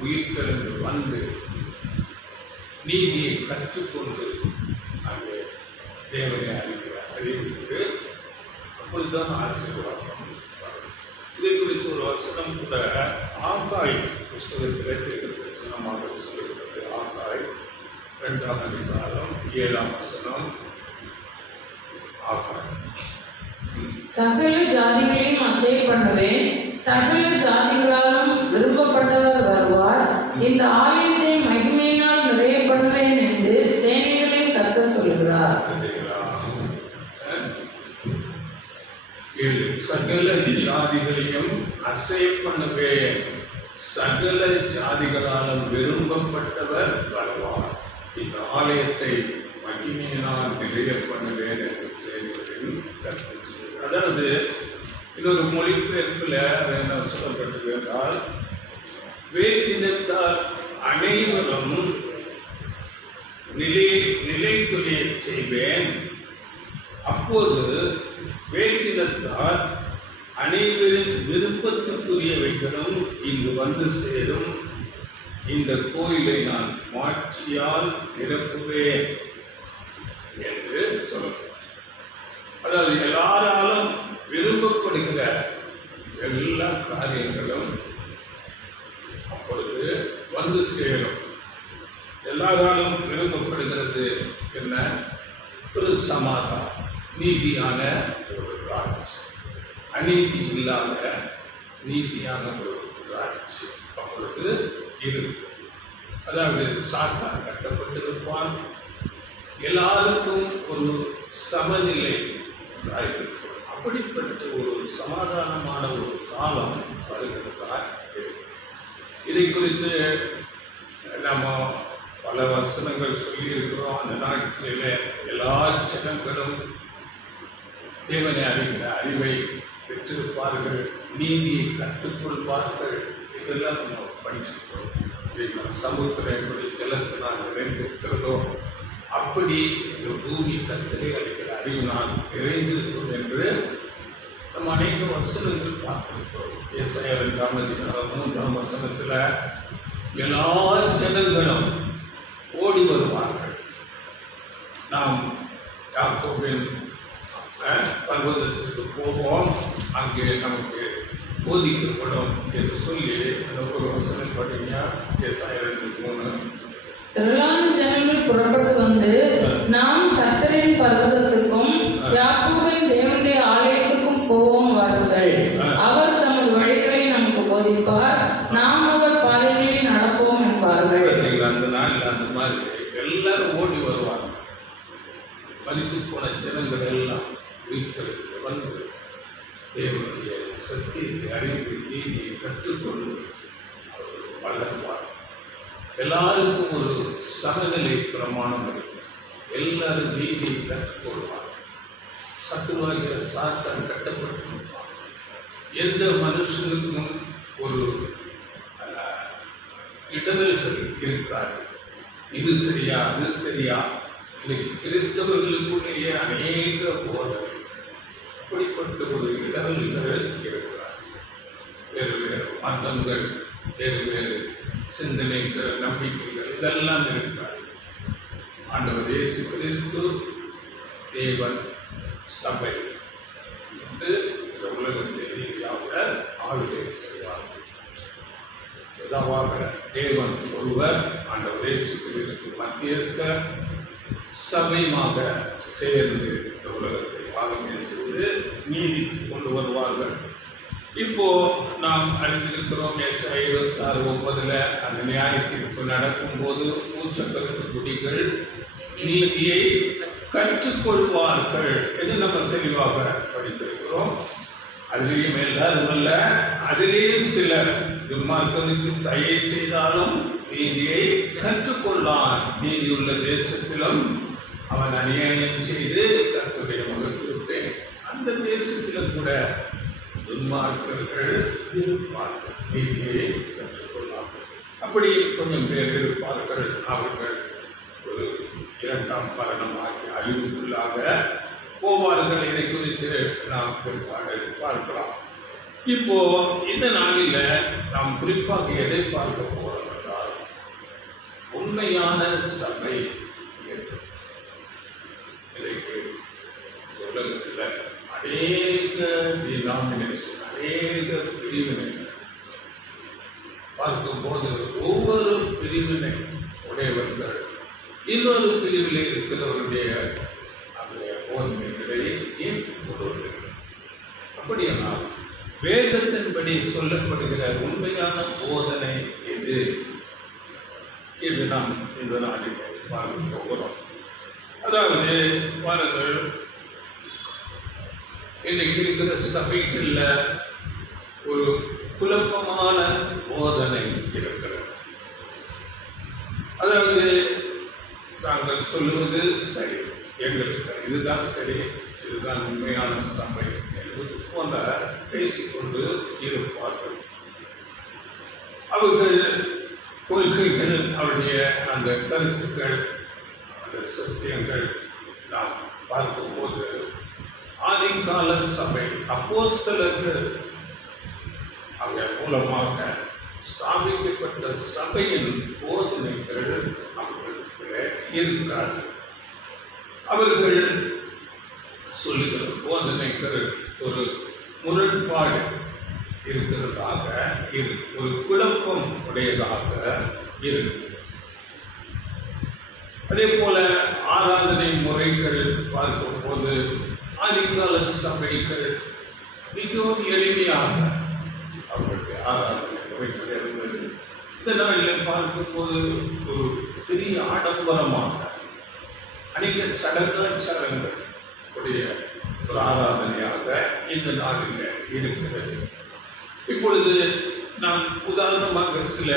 உயிர்த்தெழுந்து வந்து நீதியை கற்றுக்கொண்டு அங்கே தேவனை அறிவித்து அப்பொழுதுதான் ஆசீர்வாதம். இதை குறித்து ஒரு வசனம் கூட ஆகாய் புஸ்தகத்தில் தீர்க்கதரிசனமாக சொல்லப்பட்டது. ஆகாய் 2ஆம் அதிகாரம் 7ஆம் வசனம். ஆகாய், சகல ஜாதிகளையும் அசை பண்ணுவேன், சகல ஜாதிகளாலும் விரும்பப்பட்டவர் வருவார், இந்த ஆலயத்தை மகிமையினால் நிறைய பண்ணுவேன் என்று சேனைகளின் கர்த்தர் சொல்கிறார். சகல ஜாதிகளையும் அசை பண்ணுவேன், சகல ஜாதிகளாலும் விரும்பப்பட்டவர் வருவார், இந்த ஆலயத்தை மகிமையினால் நிறைய பண்ணுவேன் என்று சேனைகளின் கர்த்தர் சொல்கிறார். அதாவது இன்னொரு மொழிபெயர்ப்பில் என்ன சொல்லப்பட்டது என்றால், வேற்றினத்தார் அனைவரும் நிலைக்குரிய செய்வேன். அப்போது வேற்றினத்தார் அனைவரின் விருப்பத்துக்குரியவைகளும் இங்கு வந்து சேரும். இந்த கோயிலை நான் மாட்சியால் நிரப்புவேன் என்று சொல்லுவேன். அதாவது எல்லாராலும் விரும்பப்படுகிற எல்லா காரியங்களும் அப்பொழுது வந்து சேரும். எல்லாராலும் விரும்பப்படுகிறது என்ன? ஒரு சமாதானம், நீதியான ஒரு ராஜ்யம், அநீதி இல்லாத நீதியான ஒரு ராஜ்யம் அப்பொழுது இருக்கும். அதாவது சாத்தான் கட்டப்பட்டிருப்பான், எல்லாருக்கும் ஒரு சமநிலை இருக்கும். அப்படிப்பட்ட ஒரு சமாதானமான ஒரு காலம் வருகிறதா இருக்கும். இதை குறித்து நம்ம பல வசனங்கள் சொல்லியிருக்கிறோம். அந்த நாட்களில் எல்லா ஜனங்களும் தேவனை அறிகிற அறிவை பெற்றிருப்பார்கள், நீதியை கற்றுக்கொள்வார்கள். இதெல்லாம் நம்ம படிச்சிருக்கிறோம். சமுத்திரம் எப்படி ஜலத்தினால் நிறைந்திருக்கிறதோ அப்படி இந்த பூமி கர்த்தரை அறிகிற அறிவினால் நிறைந்திருக்கும் என்று நம்ம அநேக வசனங்கள் பார்த்திருக்கிறோம். ஏசாயா 2:3 வசனத்தில் எல்லா ஜனங்களும் ஓடி வருவார்கள், நாம் யாக்கோபின் பர்வதத்துக்கு போவோம், அங்கே நமக்கு போதிக்கப்படும் என்று சொல்லி அந்த ஒரு வசனம் படிங்க. ஏசாயா 2:3. திரளான ஜனங்கள் புறப்பட்டு வந்து நாம் கர்த்தரின் பர்வதத்துக்கும் யாக்கோபின் தேவனுடைய ஆலயத்துக்கும் போவோம் வாருங்கள். அவர் தமது வழிகளை நமக்கு போதிப்பார், நாம் அவர் பாதைகளில் நடப்போம் என்பார்கள். அந்த நாளில் அந்த மாதிரி எல்லாரும் ஓடி வருவாங்க. மரித்து போன ஜனங்கள் எல்லாம் வீட்களுக்கு வந்து தேவனுடைய சக்தியை அறிந்து நீதியை கற்றுக்கொண்டு அவர்கள் வளர்வார். எல்லாருக்கும் ஒரு சமநிலை பிரமாணம் இருக்கும். எல்லாரும் நீதியை கற்றுக்கொள்வார். சத்துருவாகிய சாத்தான் கட்டப்பட்டிருப்பார். எந்த மனுஷனுக்கும் ஒரு இடர்கள் இருக்காது. இது சரியா, அது சரியா. இன்னைக்கு கிறிஸ்தவர்களுக்குள்ளேயே அநேக போதனை அப்படிப்பட்ட ஒரு இடர்கள் இருக்கிறார். வேறு வேறு மதங்கள், வேறு வேறு சிந்தனைகள், நம்பிக்கைகள் இதெல்லாம் இருக்கிறார். ஆண்டவர் இயேசு கிறிஸ்து தேவன் சபை என்று இந்த உலகத்தை ரீதியாக ஆளுகை செய்வார். பிதாவாக தேவன் ஒருவர், ஆண்டவர் இயேசு கிறிஸ்து மத்தியஸ்தர், சபையாக சேர்ந்து இந்த உலகத்தை ஆளுகை செய்து நீதிக்கு கொண்டு வருவார்கள். இப்போ நாம் அறிந்திருக்கிறோம், ஏசாயா 26:9 அந்த நியாய தீர்ப்பு நடக்கும்போது பூச்சக்கரத்து குடிகள் நீதியை கற்றுக்கொள்வார்கள் என்று நம்ம தெளிவாக படித்திருக்கிறோம். அதிலேயும் எல்லாரும் அல்ல, அதிலேயும் சிலர் துன்மார்க்கனுக்கு தயை செய்தாலும் நீதியை கற்றுக்கொள்ளான். நீதி உள்ள தேசத்திலும் அவன் அநியாயம் செய்து கர்த்தருடைய முகத்திற்கு அந்த தேசத்திலும் கூட துன்மார்க்கர்கள் இருப்பார்கள், நீதியை கற்றுக்கொள்ளார்கள். அப்படி கொஞ்சம் பேர் இருப்பார்கள், அவர்கள் ஒரு 2ஆம் மரணமாகி அழிவுக்குள்ளாக போவார்கள். இதை குறித்து நாம் பிற்பாடு பார்க்கலாம். இப்போ இந்த நாளில் நாம் குறிப்பாக எதை பார்க்க போகிறோம் என்றால் உண்மையான சபை என்று. உலகத்தில் அநேக டினாமினேஷன், அநேக பிரிவினைகள் பார்க்கும்போது ஒவ்வொரு பிரிவினை உடையவர்கள் இன்னொரு பிரிவில் இருக்கிறவருடைய அந்த போதனைகளை ஏற்றுக்கொள்வர்கள். அப்படியானால் வேதத்தின்படி சொல்லப்படுகிற உண்மையான போதனை எது என்று நாம் இந்த நாளில் பார்க்க போகிறோம். அதாவது பாருங்கள், இன்னைக்கு இருக்கிற சபைகளில் ஒரு குழப்பமான போதனை இருக்கிறது. அதாவது தாங்கள் சொல்லுவது சரி, எங்களுக்கு இதுதான் சரி, இதுதான் உண்மையான சபை என்பது போன்ற பேசிக்கொண்டு இருப்பார்கள். அவர்கள் கொள்கைகள், அவருடைய அந்த கருத்துக்கள் சத்தியங்கள் நாம் பார்க்கும்போது ஆதிகால சபை அப்போஸ்தலர்கள் அவர் மூலமாக ஸ்தாபிக்கப்பட்ட சபையின் போதனைகள் அவர்களுக்கு இருக்காது. அவர்கள் சொல்லுகிற போதனைகள் ஒரு முரண்பாடு இருக்கிறதாக ஒரு குழப்பம் உடையதாக இருக்கு. அதே போல ஆராதனை முறைகள் பார்க்கும்போது ஆதிகால சபைகள் மிகவும் எளிமையாக அவர்களுடைய ஆராதனை முறைகள் இருந்தது. இந்த நாளில் பார்க்கும்போது ஒரு பெரிய ஆடம்பரமாக அநேக சடங்காச்சாரங்கள் உடைய ஒரு ஆராதனையாக இந்த நாளில் இருக்கிறது. இப்பொழுது நாம் உதாரணமாக சில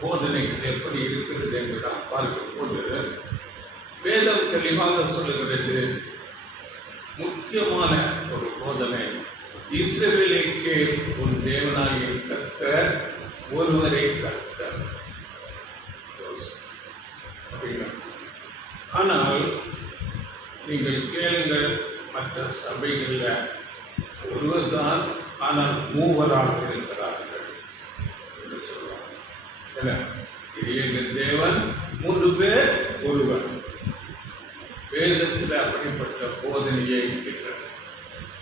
போதனைகள் எப்படி இருக்கிறது என்று நாம் பார்க்கும்போது வேதம் தெளிவாக சொல்லுகிறது. முக்கியமான ஒரு போதனை, இஸ்ரவேலுக்கு உன் தேவனாகிய கர்த்தர் ஒருவரே கர்த்தர் அப்படின்னா. ஆனால் நீங்கள் கேளுங்கள், மற்ற சபைகளில் ஒருவர் தான், ஆனால் மூவராக இருக்கிறார்கள் என்று சொல்லுவாங்க. என்ன, இது எங்கள் தேவன், 3 பேர் ஒருவர். வேதத்தில் அப்படிப்பட்ட போதனையை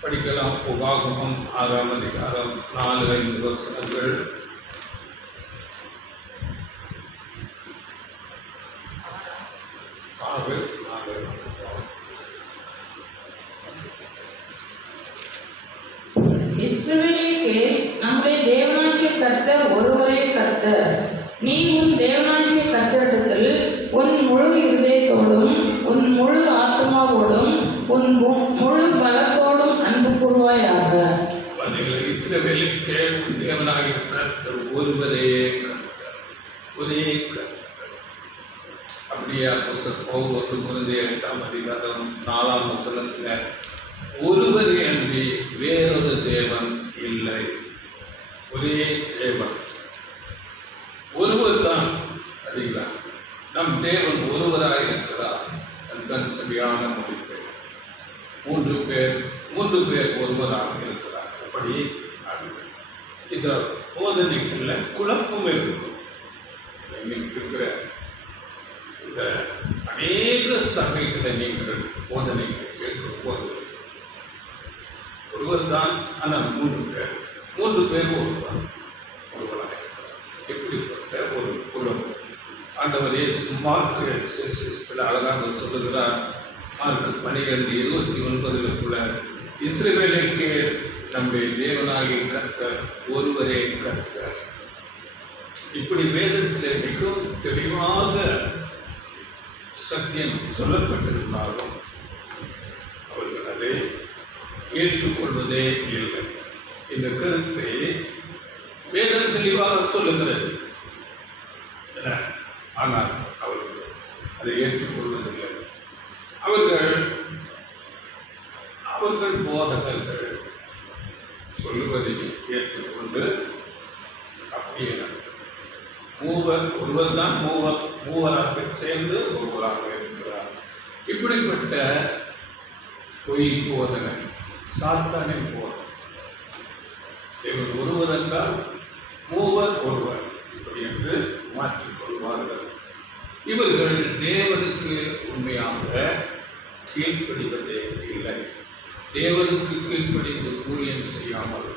படிக்கலாம். உபாகமம் 6ஆம் அதிகாரம் 4-5 வசனங்கள். இஸ்ரவேலுக்கு நம்முடைய தேவனாகிய கர்த்தர் ஒருவரே கர்த்தர். நீ உன் தேவனாகிய கர்த்தரிடத்தில் உன் முழு இருதயத்தோடும் உன் முழு ஆத்மாவோடும் உன் முழு பலத்தோடும் அன்பு கூறுவாயாக. இஸ்ரவேலுக்கு உன் தேவனாகிய கர்த்தர் ஒருவரே கர்த்தர், ஒரே கர்த்தர். அப்படியே அப்போஸ்தலர் பவுல் 1 அதிகாரம் 4ஆம் வசனத்தில் ஒருவரே அன்றி வேறொரு தேவன் இல்லை, ஒரே தேவன் ஒருவர் தான். அதிகா நம் தேவன் ஒருவராக இருக்கிறார். அதுதான் சரியான முடிவு. 3 பேர் ஒருவராக இருக்கிறார். அப்படி இந்த போதனைக்குள்ள குழப்பம் இருக்கும். இன்னைக்கு இருக்கிற இந்த அநேக சபைகளை நீங்கள் போதனைகள் கேட்கும் போது ஒருவர் தான், ஆனால் 3 பேர் ஒருவராக. எப்படிப்பட்ட ஒரு குழப்பம்! ஆண்டவர் இயேசு மார்க்கு அழகாக சொல்லுகிறார். மார்க்கு 12:29 இஸ்ரவேலுக்கு நம்முடைய தேவனாகிய கர்த்தர் ஒருவரே கர்த்தர். இப்படி வேதத்தில் மிகவும் தெளிவாக சத்தியம் சொல்லப்பட்டிருந்தாலும் அவர்கள் அதை ஏற்றுக்கொள்வதே இல்லை. இந்த கருத்தை வேதம் தெளிவாக சொல்லுகிறது, ஆனால் அவர்கள் அதை ஏற்றுக்கொள்வதில்லை. அவர்கள் போதகர்கள் சொல்லுவதை ஏற்றுக்கொண்டு அப்படியே ஒருவர் தான் மூவராக சேர்ந்து ஒருவராக இருக்கிறார். இப்படிப்பட்ட பொய் போதனை, சாத்தானின் போதனை. இவர் ஒருவர் என்றால் மூவர் ஒருவர், இப்படி என்று மாற்றிக்கொள்வார்கள். இவர்கள் தேவனுக்கு உண்மையாக கீழ்ப்படிவதே இல்லை. தேவனுக்கு கீழ்ப்படிந்து ஊழியம் செய்யாமல்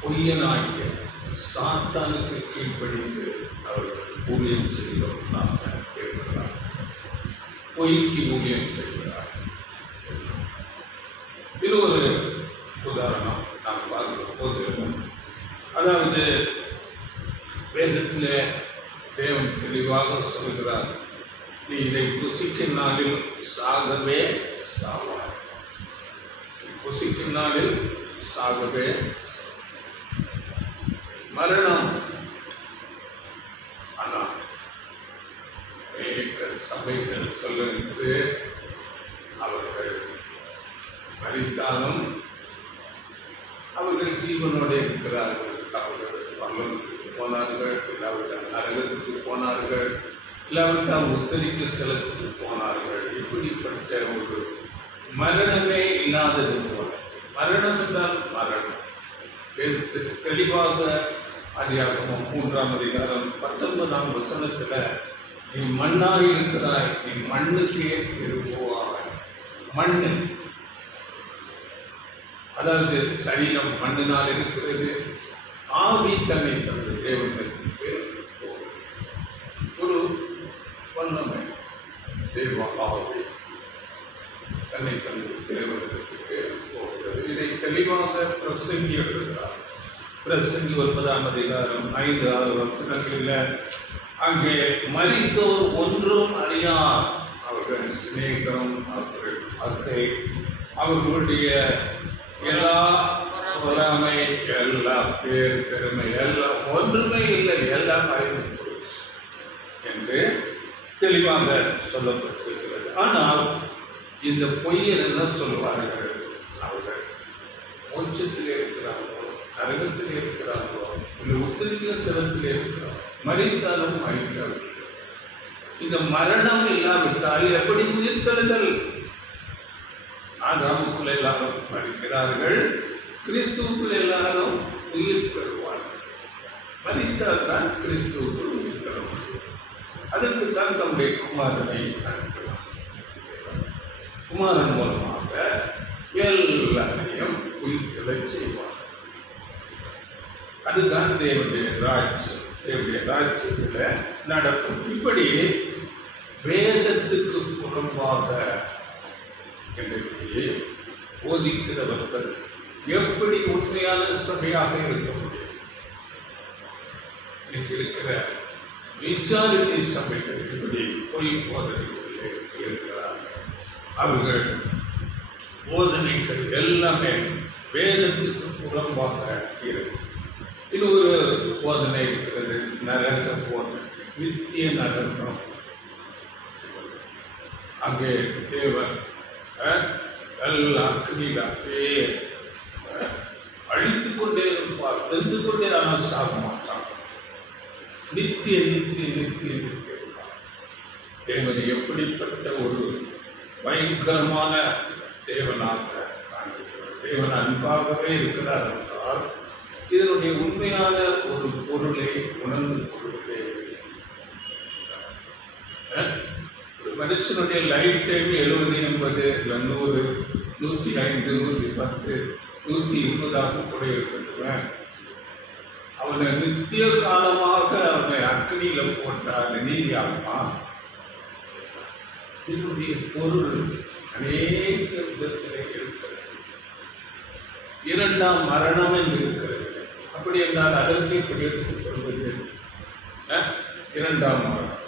பொய்யனாகிய சாத்தானுக்கு கீழ்ப்படிந்து அவர்கள் ஊழியம் செய்வதாக இருக்கிறார். பொய்க்கு ஊழியம் செய்கிறார். இது ஒரு உதாரணம் நாம் பார்க்கும் போது, அதாவது வேதத்தில் தேவன் தெளிவாக சொல்கிறார், நீ இதை புசிக்கும் நாளில் சாகவே சாவாய். புசிக்கும் நாளில் சாகவே. மரணம் ஆனால் சபைகள் சொல்லுகிறது, அவர்கள் மரித்தாலும் அவர்கள் ஜீவனோடு இருக்கிறார்கள். அவர்கள் பரலோகத்துக்கு போனார்கள், இல்லாவிட்டால் நரகத்துக்கு போனார்கள். இல்லாவிட்டால் உத்தரிக்க ஸ்தலத்துக்கு போனார்கள். இப்படிப்பட்ட ஒரு மரணமே இல்லாதது போல. மரணம் என்றால் மரணம். தெளிவாக ஆதியாகமம் 3ஆம் அதிகாரம் 19ஆம் வசனத்துல, நீ மண்ணாய் இருக்கிறாய், நீ மண்ணுக்கே திரும்புவாய். மண்ணு, அதாவது சரீரம் மண்ணினால் இருக்கிறது. ஆவி தன்னை தந்து தேவனுக்கு ஒரு வல்லமை, தேவ ஆவி தன்னை தந்து தேவனுக்கு போகிறது. இதை தெளிவாக பிரசங்கி எழுதுகிறார். பிரசங்கி 9ஆம் அதிகாரம் 5-6 வசனங்களில், அங்கே மரித்தோர் ஒன்றும் அறியார், அவர்கள் சிநேகம், அவர்கள் அக்கை, அவர்களுடைய எல்லா பொறாமை, எல்லா பேர் பெருமை, எல்லாம் ஒன்றுமே இல்லை, எல்லாம் அழிந்து போச்சு என்று தெளிவாக சொல்லப்பட்டிருக்கிறது. ஆனால் இந்த பொய்யர் என்ன சொல்வார்கள்? அவர்கள் மோட்சத்தில் இருக்கிறார்களோ, நரகத்தில் இருக்கிறார்களோ, இல்லை உத்திரிக்க ஸ்தலத்தில் இருக்கிறார்கள், மரித்தாலும் அழிக்கிறார்கள். இந்த மரணம் இல்லாவிட்டால் எப்படி உயிர்த்தெழுதல்? ஆதாமுக்குள் எல்லாரும் மரிக்கிறார்கள், கிறிஸ்துவுக்குள் எல்லாரும் உயிர் பெறுவார்கள். மரித்தால் தான் கிறிஸ்துவுக்குள் உயிர் பெற முடியும். அதற்கு தான் தம்முடைய குமாரனை அனுப்பினார். குமாரன் மூலமாக எல்லாரையும் உயிர்த்தெழச் செய்வார். அதுதான் தேவனுடைய ராஜ்யம். தேவனுடைய ராஜ்யத்தில் நடக்கும். இப்படி வேதத்துக்கு புறம்பாக இன்றைக்கு போதிக்கிறவர்கள் எப்படி உண்மையான சபையாக இருக்க முடியும்? இன்னைக்கு இருக்கிற மெஜாரிட்டி சபைகள் இப்படி பொய் போதனைகளிலே இருக்கிறார்கள். அவர்கள் போதனைகள் எல்லாமே வேதத்துக்கு புறம்பாக இருக்கும். இது ஒரு போதனை இருக்கிறது, நரக போதனை, நித்திய நரகம். அங்கே தேவன் எல்லாம் அக்னியிலே அழித்துக் கொண்டே இருப்பார், வெந்து கொண்டே ஆனால் சாக மாட்டார். நித்திய நித்திய நித்திய நித்திய தேவன் எப்படிப்பட்ட ஒரு பயங்கரமான தேவனாக காண்பிக்கிறார். தேவன் அன்பாகவே இருக்கிறார் என்றால் இதனுடைய உண்மையான ஒரு பொருளை உணர்ந்து கொள்வதே. ஒரு மனுஷனுடைய லைஃப் டைம் 70, 80, 100, 105, 110, 120 கூட இருக்கின்றவன் அவனை நித்திய காலமாக அவனை அக்னியில போட்டால் அது நீதி ஆகுமா? இதனுடைய பொருள் அநேக விதத்திலே இருக்கிறது. 2ஆம் மரணம் என்று இருக்கிறது. அப்படி என்றால் அதற்கு இப்படி எடுத்துக் கொள்வது 2ஆம் மரணம்.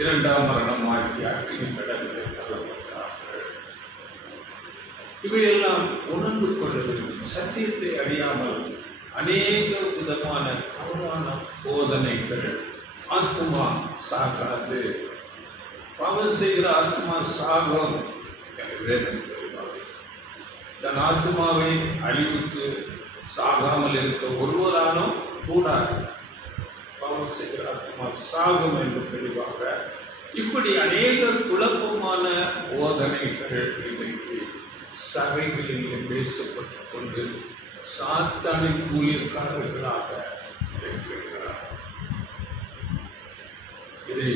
2ஆம் மரணமாகி அக்னி கடலிலே தள்ளப்பட்டார்கள். இவையெல்லாம் உணர்ந்து கொள்ள வேண்டும். சத்தியத்தை அறியாமல் அநேக விதமான தவறான போதனைகள். ஆத்மா சாகாது, பாவம் செய்கிற ஆத்மா சாகும் என்று வேதம் தெரிவார்கள். தன் ஆத்மாவை அழிவுக்கு சாகாமல் இருக்க ஒருவராலும் கூடாது. பாவம் செய்கிற ஆத்மா சாகும் என்று தெளிவாக இப்படி அநேக குழப்பமான போதனைகள் இன்றைக்கு சபைகளில் பேசப்பட்டுக் கொண்டு சாத்தானின் ஊழியக்காரர்களாக இருக்கிறார். இதை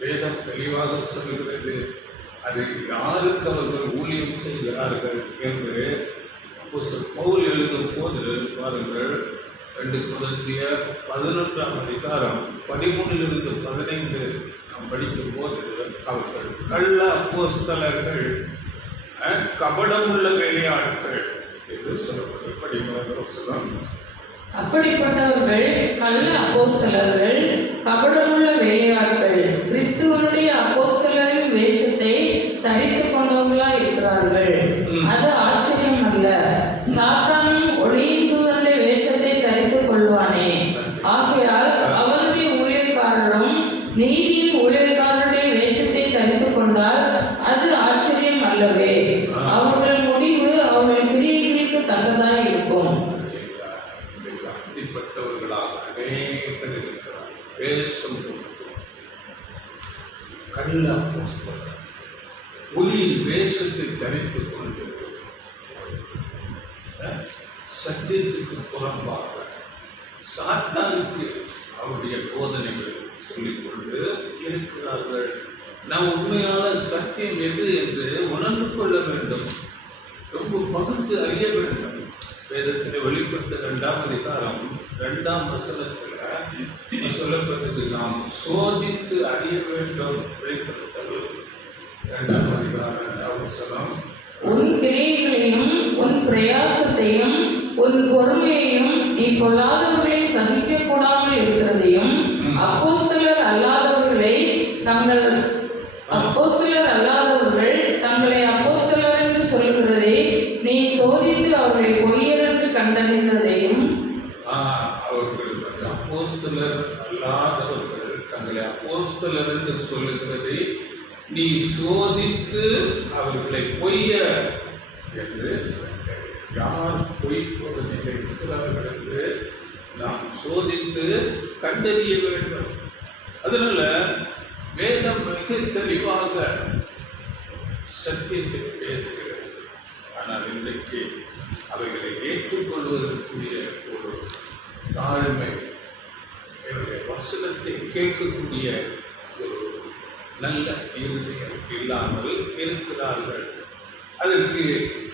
வேதம் தெளிவாக சொல்கிறது. அது யாருக்கு அவர்கள் ஊழியம் செய்கிறார்கள் என்று பவுல் எழுதும் போது பாருங்கள், 2 கொரிந்தியர் 11ஆம் அதிகாரம் 13-15 நாம் படிக்கும் போது அவர்கள் கள்ள அப்போஸ்தலர்கள், கபடம் உள்ள வேலையாட்கள் என்று சொல்லப்படும். அப்படிப்பட்டவர்கள் கள்ள அப்போஸ்தலர்கள், கபடமுள்ள வேலையாட்கள், கிறிஸ்துவனுடைய அப்போஸ்தலரின் வேஷத்தை தரித்து கொண்டவர்களாய் இருக்கிறார்கள். அது ஆச்சரியம் அல்ல. சாத்தானும் ஒளியின் தூதனுடைய வேஷத்தை தரித்து கொள்வானே. ஆகையால் அவருடைய ஊழியக்காரரும் நீதியின் ஊழியக்காரருடைய வேஷத்தை தரித்து கொண்டால் அது ஆச்சரியம் அல்லவே. அவர்கள் முடிவு அவர்கள் கிரியைகளுக்கு தக்கதாய் இருக்கும். அப்படிப்பட்டவர்களாக அநேகர் இருக்கிறார். வேஷம் கள்ள அப்போஸ்தலர் ஒளியின் வேஷத்தை தரித்துக் கொண்டு சத்தியத்துக்கு புறம்பாக சாத்தானுக்கு அவருடைய போதனைகள் சொல்லிக்கொண்டு இருக்கிறார்கள். நாம் உண்மையான சத்தியம் எது என்று உணர்ந்து கொள்ள வேண்டும், ரொம்ப பகுத்து அறிய வேண்டும். வேதத்தில் வெளிப்படுத்த 2ஆம் அதிகாரம் 2ஆம் வசனத்தில் சொல்லப்பட்டது நாம் சோதித்து அறிய வேண்டும். வெளிப்படுத்தல் 2ஆம் அதிகாரம் 2ஆம் வசனம், உன் கிரியைகளையும் உன் பிரயாசத்தையும் உன் பொறுமையையும் நீ பொல்லாதவர்களை சகிக்க கூடாமல் இருக்கிறதையும் அப்போஸ்தலர் அல்லாதவர்கள் தங்களை அப்போஸ்தலர் என்று சொல்லுகிறதை நீ சோதித்து அவர்களை பொய்யர் என்று கண்டறிந்ததையும், அவர்கள் அப்போஸ்தலர் அல்லாதவர்கள் தங்களை அப்போஸ்தலர் என்று சொல்லுகிறதை நீ சோதித்து அவர்களை பொய்யர் என்று, யார் பொய் போதனையில் இருக்கிறார்கள் என்று நாம் சோதித்து கண்டறிய வேண்டும். அதனால வேதம் மிக தெளிவாக சத்தியத்தை பேசுகிறது. ஆனால் இன்றைக்கு அவைகளை ஏற்றுக்கொள்வதற்குரிய ஒரு தாழ்மை, என்னுடைய வசனத்தை கேட்கக்கூடிய ஒரு நல்ல இருதயம் இல்லாமல் இருக்கிறார்கள். அதற்கு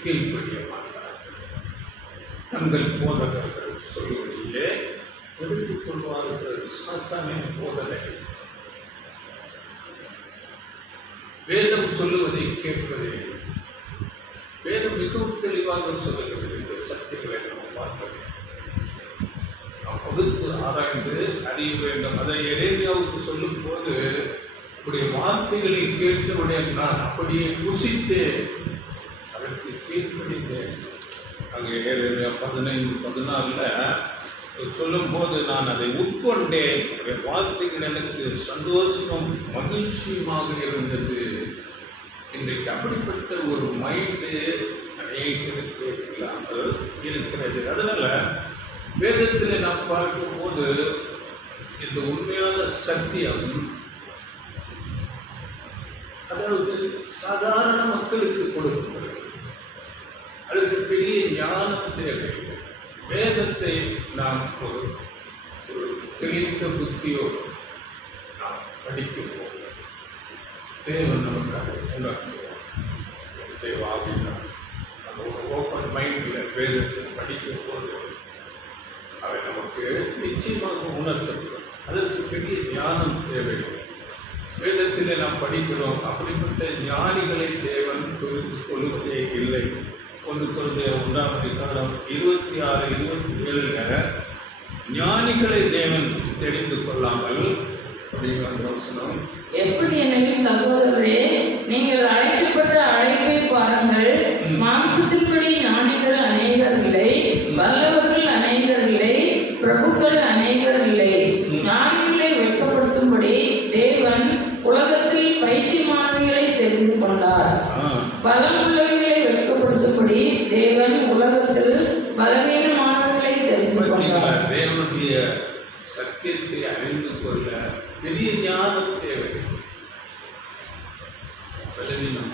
கீழ்ப்படிய மாட்டார்கள். தங்கள் போதகர்கள் சொல்வதையே எடுத்துக்கொள்வார்கள். சாத்தானின் போதனை, வேதம் சொல்லுவதை கேட்பதே. வேதம் மிகவும் தெளிவாக சொல்லுகிறது. இந்த சக்திகளை நாம் பார்க்க வேண்டும், நாம் பகுத்து ஆராய்ந்து அறிய வேண்டும். அதை எரேமியாவுக்கு சொல்லும் போது உடைய வார்த்தைகளை கேட்டவுடைய நான் அப்படியே புசித்தேன், அதற்கு கீழ்ப்படிந்தேன். அங்கே எரேமியா 15:16 சொல்லும் போது நான் அதை உட்கொண்டேன். உடைய வார்த்தைகள் எனக்கு சந்தோஷமும் மகிழ்ச்சியுமாக இருந்தது. இன்றைக்கு அப்படிப்பட்ட ஒரு மைண்டு அநேகருக்கு இல்லாமல் இருக்கிறது. அதனால வேதத்தில் நாம் பார்க்கும்போது இந்த உண்மையான சத்தியம், அதாவது சாதாரண மக்களுக்கு கொடுக்கப்படுகிறது. அதுக்கு பெரிய ஞானம் தேவை. வேதத்தை நாம் ஒரு தெளிந்த புத்தியோடு நாம் படிக்கிறோம். தேவன் நமக்கு அதை உணர்த்துவோம். தேவாவினால் நம்ம ஒரு ஓப்பன் மைண்டில் வேதத்தை படிக்கும் போது அவை நமக்கு நிச்சயமாக உணர்த்தப்படும். அதற்கு பெரிய ஞானம் தேவை. வேதத்தில் நாம் படிக்கிறோம், அப்படிப்பட்ட ஞானிகளை தேவன் புரிந்து கொள்வதே இல்லை. 1 கொரிந்தியர் 1ஆம் அதிகாரம் 26-27 ஞானிகளை தேவன் தெரிந்து கொள்ளாமல் எப்படி எனில் சகோதரரே, நீங்கள் அழைக்கப்பட்ட அழைப்பை பாருங்கள். மாம்சத்தின்படி ஞானிகள் அநேகர் இல்லை, வல்லவர்கள் அநேகர் இல்லை, பிரபுக்கள் அநேகர் இல்லை. ஞானிகளை வெட்கப்படுத்தும்படி தேவன் உலகத்தில் பைத்தியமானவைகளை தெரிந்து கொண்டார். பலமுள்ளவைகளை வெட்கப்படுத்தும்படி தேவன் உலகத்தில் பலவீனமானவர்களை தெரிந்து கொண்டார். தேவனுடைய சத்தியத்தை அறிந்து கொள்ள பெரிய ஞானம் தேவை. பலவீனம்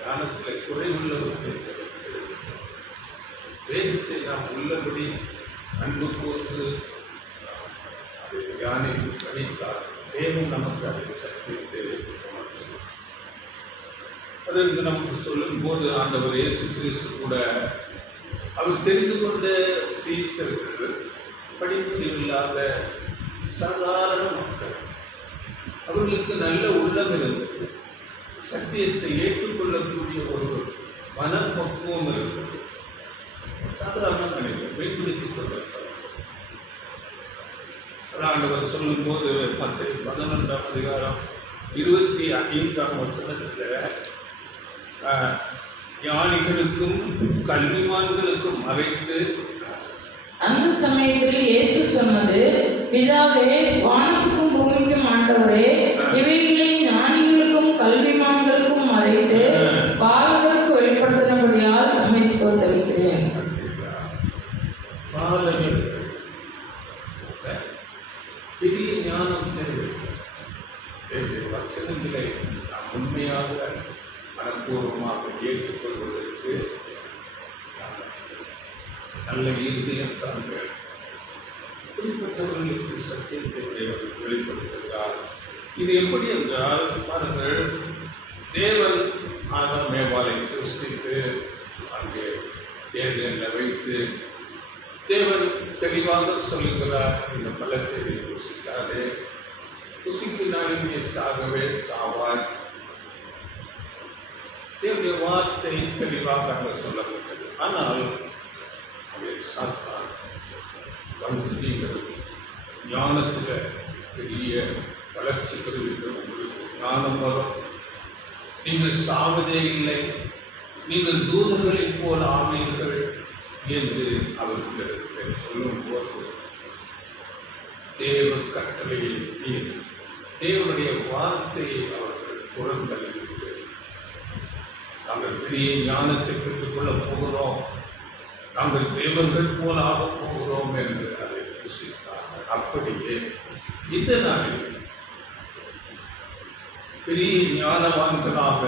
ஞானத்தில் குறைவுள்ளவர்கள் வேதத்தை நாம் உள்ளபடி அன்பு கூர்ந்து ஞானிக்கு படித்தால் தேவன் நமக்கு அதை சத்தியத்தை அதற்கு நமக்கு சொல்லும் போது ஆண்டவர் இயேசு கிறிஸ்து கூட அவர் தெரிந்து கொண்ட சீசர்கள் படிப்பு இல்லாத சாதாரண மக்கள், அவர்களுக்கு நல்ல உள்ளம் இருந்தது, சத்தியத்தை ஏற்றுக்கொள்ளக்கூடிய ஒரு மனப்பக்குவம் இருந்தது. சாதாரண மனிதர் மேம்படுத்திக் கொண்டிருக்கிறார். ஆண்டவர் சொல்லும் போது 11ஆம் அதிகாரம் 25ஆம் வசனத்தில் ஞானிகளுக்கும் கல்விமான்களுக்கும் மறைத்து, அந்த சமயத்தில் இயேசு சொன்னது, பிதாவே, வானத்துக்கும் பூமிக்கும் ஆண்டவரே, இவைகளை ஞானிகளுக்கும் கல்விமான்களுக்கும் மறைத்து பாலகருக்கு வெளிப்படுத்தினபடியால் உம்மை ஸ்தோத்திரிக்கிறேன். பெரிய ஞானம் தேவை. வசனங்களை நாம் உண்மையாக மனப்பூர்வமாக ஏற்றுக்கொள்வதற்கு நல்ல இருதயம் தான் வேண்டும். இப்படிப்பட்டவர்களுக்கு சத்தியத்தை தேவன் வெளிப்படுத்துகிறார். இது எப்படி என்றால், பாருங்கள், தேவன் ஆதாம் ஏவாளை சிருஷ்டித்து அங்கே ஏதேனில் வைத்து தேவன் தெளிவாக சொல்லுகிறார், இந்த பழத்தை நீ ருசிக்காதே, ருசிக்கினாலும் நீ சாகவே சாவாய். தேவனுடைய வார்த்தை தெளிவாக அங்கே சொல்லப்பட்டது. ஆனால் அதை சாத்தான் வந்து நீங்கள் ஞானத்தில் பெரிய வளர்ச்சி பெறுவீர்கள், உங்களுக்கு ஞானம் வரும், நீங்கள் சாவதே இல்லை, நீங்கள் தூதர்களைப் போல் ஆவீர்கள் என்று அவர்களிடத்தை சொல்லும் போது தேவ கட்டளையை மீறி தேவனுடைய வார்த்தையை அவர்கள் புறந்தள்ளிவிட்டு நாங்கள் பெரிய ஞானத்தை பெற்றுக்கொள்ளப் போகிறோம், நாங்கள் தேவர்கள் போல் ஆகப் போகிறோம் என்று அதை யோசித்தார்கள். அப்படியே இந்த நாளில் பெரிய ஞானவான்களாக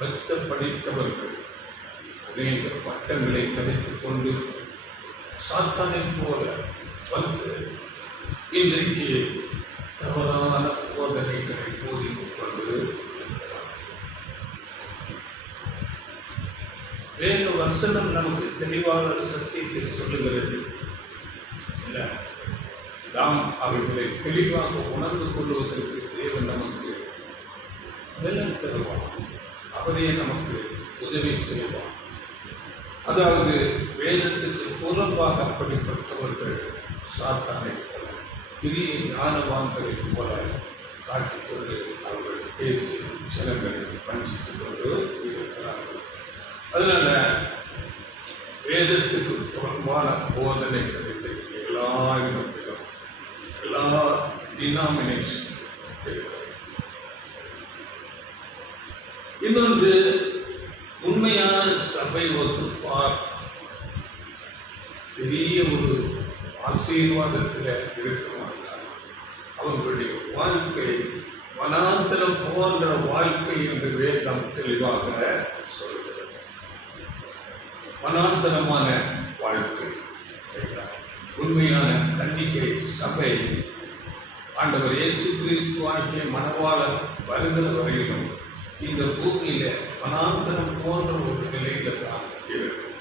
மெத்த படித்தவர்கள் அநேக பட்டங்களை தரித்துக் கொண்டு சாத்தானை போல வந்து இன்றைக்கு தவறான போதனைகளை போதித்துக் கொண்டு வேத வசனம் நமக்கு தெளிவான சத்தியத்தை சொல்லுகிறது. இல்லை, நாம் அவர்களை தெளிவாக உணர்ந்து கொள்வதற்கு தேவன் நமக்கு பலன் தருவான், அவரே நமக்கு உதவி செய்வான். அதாவது வேதத்துக்கு புறம்பாக அப்படிப்பட்டவர்கள் சாத்தானை போல பெரிய ஞானவான்களை போல காட்டிக்கொண்டு அவர்கள் பேசி ஜனங்களை வஞ்சித்துக் கொண்டு இருக்கிறார்கள். அதனால வேதத்துக்கு புறம்பான போதனைகள் இன்றைக்கு எல்லா இடத்திலும் எல்லா டினாமினேஷன் இருக்கிறது. இன்னொன்று, உண்மையான சபை வகுப்பார் பெரிய ஒரு ஆசீர்வாதத்தில் இருக்கமாட்டார். அவர்களுடைய வாழ்க்கை வனாந்தரம் போன்ற வாழ்க்கை என்று வேதம் தெளிவாக சொல்கிறது. வனாந்தரமான வாழ்க்கை, உண்மையான கன்னிகை சபை ஆண்டவர் இயேசு கிறிஸ்து ஆகிய மணவாளன் வருகிற வரையிலும் இந்த பூமியில வனாந்தரம் போன்ற ஒரு நிலையில தான் இருக்கும்.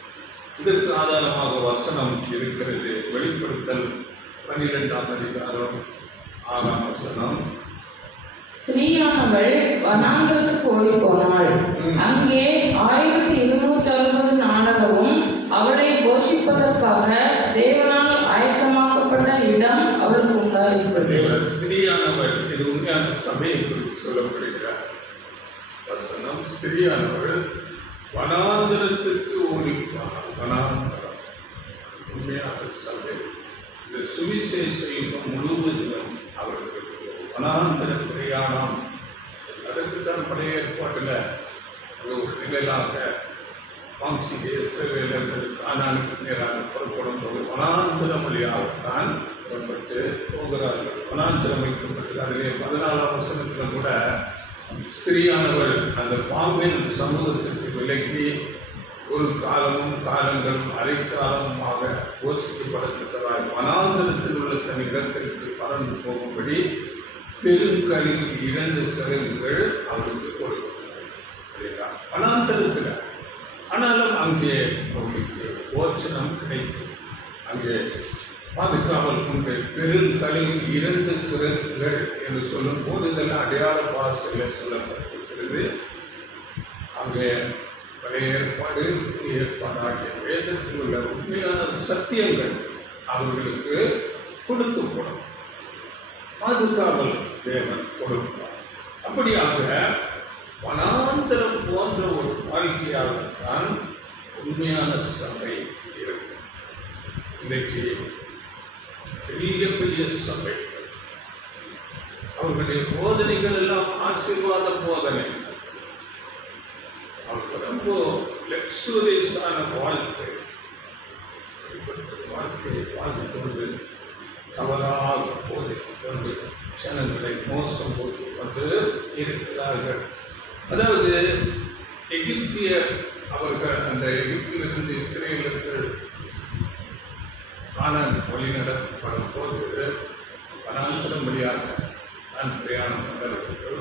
இதற்கு ஆதாரமாக வசனம் இருக்கிறது. வெளிப்படுத்தல் 12ஆம் அதிகாரம் 6ஆம் வசனம். ஸ்திரீயானவள் வனாந்தரத்துக்கு ஓடி போனாள். அங்கே 1260 நாடகமும் அவளை போஷிப்பதற்காக தேவனால் ஆயத்தமாக்கப்பட்ட இடம் அவளுக்கு உண்டாயிருந்தது. ஸ்திரீயானவள், இது உண்மையான சபையை குறித்து சொல்லப்படுகிறார் வசனம். ஸ்திரீயானவள் வனாந்தரத்திற்கு ஓடிப்பார். வனாந்தரம் உண்மையான சபை. இந்த சுவிசேஷ யுகம் முழுவதிலும் அவர்களுக்கு வனாந்தர பிரயாணம். அதற்கு தான் பழைய ஏற்பாட்டில் ஒரு நிழலாக வம்சிக இஸ்ரவேலர்கள் கானானுக்கு நேராக புறப்படும் போது வனாந்தர வழியாகத்தான் புறப்பட்டு போகிறார்கள். வனாந்தரம் வைக்கப்பட்டது. அதிலே 14ஆம் வசனத்தில் கூட ஸ்திரீயானவள் அந்த பாம்பின் சமூகத்திற்கு விலக்கி ஒரு காலமும் காலங்களும் அரைக்காலமாக போஷிக்கப்படத்தக்கதாய் வனாந்தரத்தில் உள்ள தன் இடத்திற்கு பறந்து போகும்படி பெருங்கலில் 2 சிறகுகள் அவளுக்கு கொடுக்கப்பட்டது. வனாந்தரத்தில் ஆனாலும் அங்கே அவர்களுக்கு போச்சனம் கிடைக்கும். அங்கே பாதுகாவல் உண்டு. பெருங்கலில் 2 சிறகுகள் என்று சொல்லும் போது இதெல்லாம் அடையாள பாஷையில் சொல்லப்பட்டிருக்கிறது. அங்கே பழைய ஏற்பாடு புதிய ஏற்பாடு ஆகிய வேதத்தில் உள்ள உண்மையான சத்தியங்கள் அவர்களுக்கு கொடுக்கப்படும். பாதுகாவல் தேவன் கொடுப்பார். அப்படியாக வனாந்தரம் போன்ற ஒரு வாழ்க்கையாகத்தான் உண்மையான சபை இருக்கும். இன்றைக்கு பெரிய பெரிய சபை, அவர்களுடைய போதனைகள் எல்லாம் ஆசீர்வாத போதனை. அவர்கள் ரொம்ப லக்ஸுரியஸான வாழ்க்கையை வாழ்ந்து கொண்டு தவறாக போதித்துக் கொண்டு ஜனங்களை மோசம் போட்டு கொண்டு கொண்டு இருக்கிறார்கள். அதாவது எகிப்தியர் அவர்கள் அந்த எகிப்திலிருந்து இஸ்ரேலுக்கு கானான் வழிநடத்தப்படும் போது வனாந்தரம் வழியாக தான் பிரயாணம் பண்ணவர்கள்.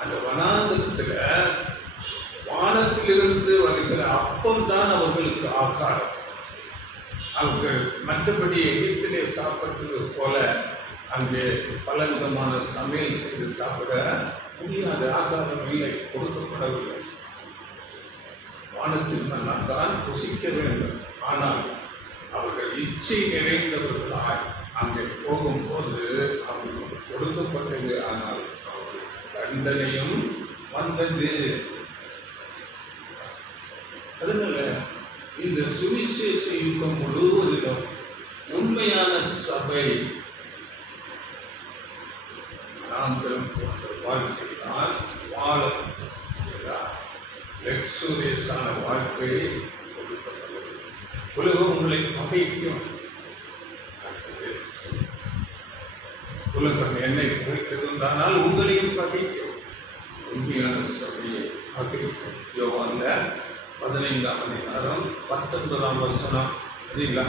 அந்த வனாந்தரத்தில் வானத்திலிருந்து வருகிற அப்பம்தான் அவர்களுக்கு ஆகாரம். அவர்கள் மற்றபடி எகிப்திலே சாப்பிட்டது போல அங்கே பல விதமான சமையல் செய்து சாப்பிட முடியாத ஆகாரம் இல்லை, கொடுக்கப்படவில்லை. வானத்தில் தான் புசிக்க வேண்டும். ஆனால் அவர்கள் இச்சை நிறைந்தவர்களாய் அங்கே போகும்போது அவர்களுக்கு கொடுக்கப்பட்டது. ஆனால் அவர்களுக்கு தண்டனையும் வந்தது. அதனால இந்த சுவிசேஷ யுகம் முழுவதிலும் உண்மையான சபை வனாந்தரம் போன்ற வாழ்க்கையினால் வாழ லக்ஸூரியஸான வாழ்க்கையை கொடுக்கப்பட்டது. உலகம் உங்களை பகைக்கும். உலகம் என்னை பகைத்ததுண்டானால் உங்களையும் பகைக்கும். உண்மையான சபையை பகைக்கும். யோவான்ல 15ஆம் அதிகாரம் 19ஆம் வசனம். சரிங்களா?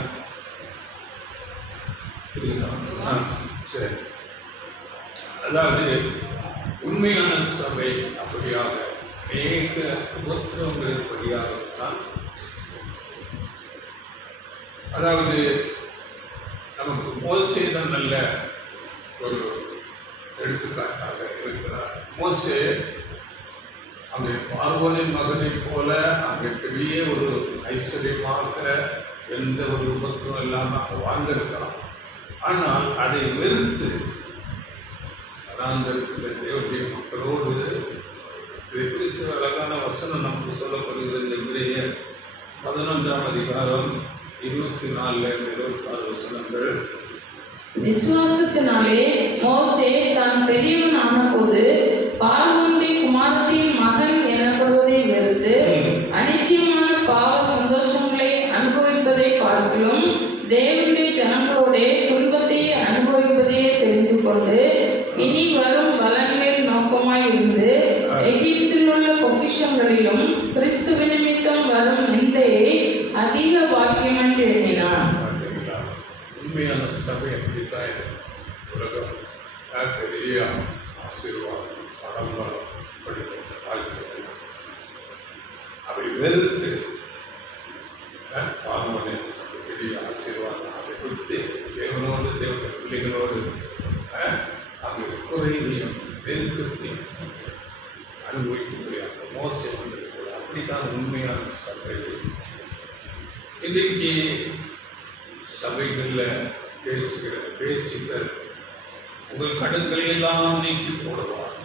புரியுதா? சரி. அதாவது உண்மையான சபை அப்படியாக அநேக உபத்திரங்கள் வழியாகத்தான், அதாவது நமக்கு மோசே தான் நல்ல ஒரு எடுத்துக்காட்டாக இருக்கிறார். மோசே அங்கே பார்வோனின் மகனை போல அங்கே பெரிய ஒரு ஐஸ்வர்யமாக எந்த ஒரு விபத்தும் இல்லாமல் வாழ்ந்திருக்கலாம். ஆனால் அதை வெறுத்து அனாந்தரத்தில் தேவனுடைய மக்களோடு இதை குறித்து அழகான வசனம் நமக்கு சொல்லப்படுகிறது. எபிரேயர் 11ஆம் அதிகாரம் 24-26 வசனங்கள். விசுவாசத்தினாலே மோசே தான் பெரியவன் ஆனபோது பார்வோனுடைய குமாரத்தின் மகன் எனப்படுவதை வெறுத்து அநித்தியமான பாவ சந்தோஷங்களை அனுபவிப்பதை பார்க்கிலும் தேவனுடைய ஜனங்களோட துன்பத்தை அனுபவிப்பதையே தெரிந்து கொண்டு இனி வரும் பலன்கள் நோக்கமாய் இருந்து எகிப்தில் உள்ள பொக்கிஷங்களிலும் கிறிஸ்துவ நிமித்தம் வரும் நிந்தையை அதிக பாக்கியம் என்று எண்ணினார். உண்மையான சபை அப்படித்தான் உலகம் பெரிய ஆசீர்வாதம் பரம்பரம் படித்த வாழ்க்கை அவை வெறுத்து பார்வனை பெரிய ஆசீர்வாதம் அதை கொடுத்து தேவனோடு தேவ பிள்ளைகளோடு அங்கே குறைவையும் வெறுக்கத்தையும் அனுபவிக்க முடியாத மோசம் வந்திருக்கிறது. அப்படித்தான் உண்மையான சபை. இன்றைக்கு சபைகளில் பேசுகிற பேச்சுக்கள் உங்கள் கடன்களை எல்லாம் நீக்கி போடுவார்,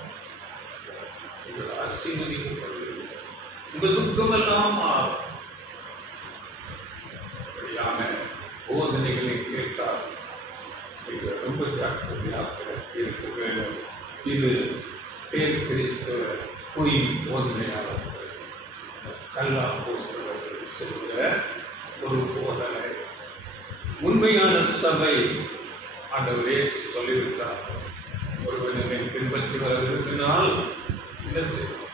உங்கள் ஆசீர்வதிக்கப்படுவீர்கள், உங்கள் துக்கமெல்லாம் மாறும். அப்படியான போதனைகளை கேட்டால் இது ரொம்ப ஜாக்கிரதையாக இருக்க வேண்டும். இது பேர் கிறிஸ்தவ பொய் போதனையாளர்கள், கல்லா போஸ்தவர்கள் சொல்கிற ஒரு போதனை. உண்மையான சபை ஆண்டவர் இயேசு சொல்லிவிட்டார். ஒருவன் என்னை பின்பற்றி வர விரும்பினால் என்ன செய்யணும்?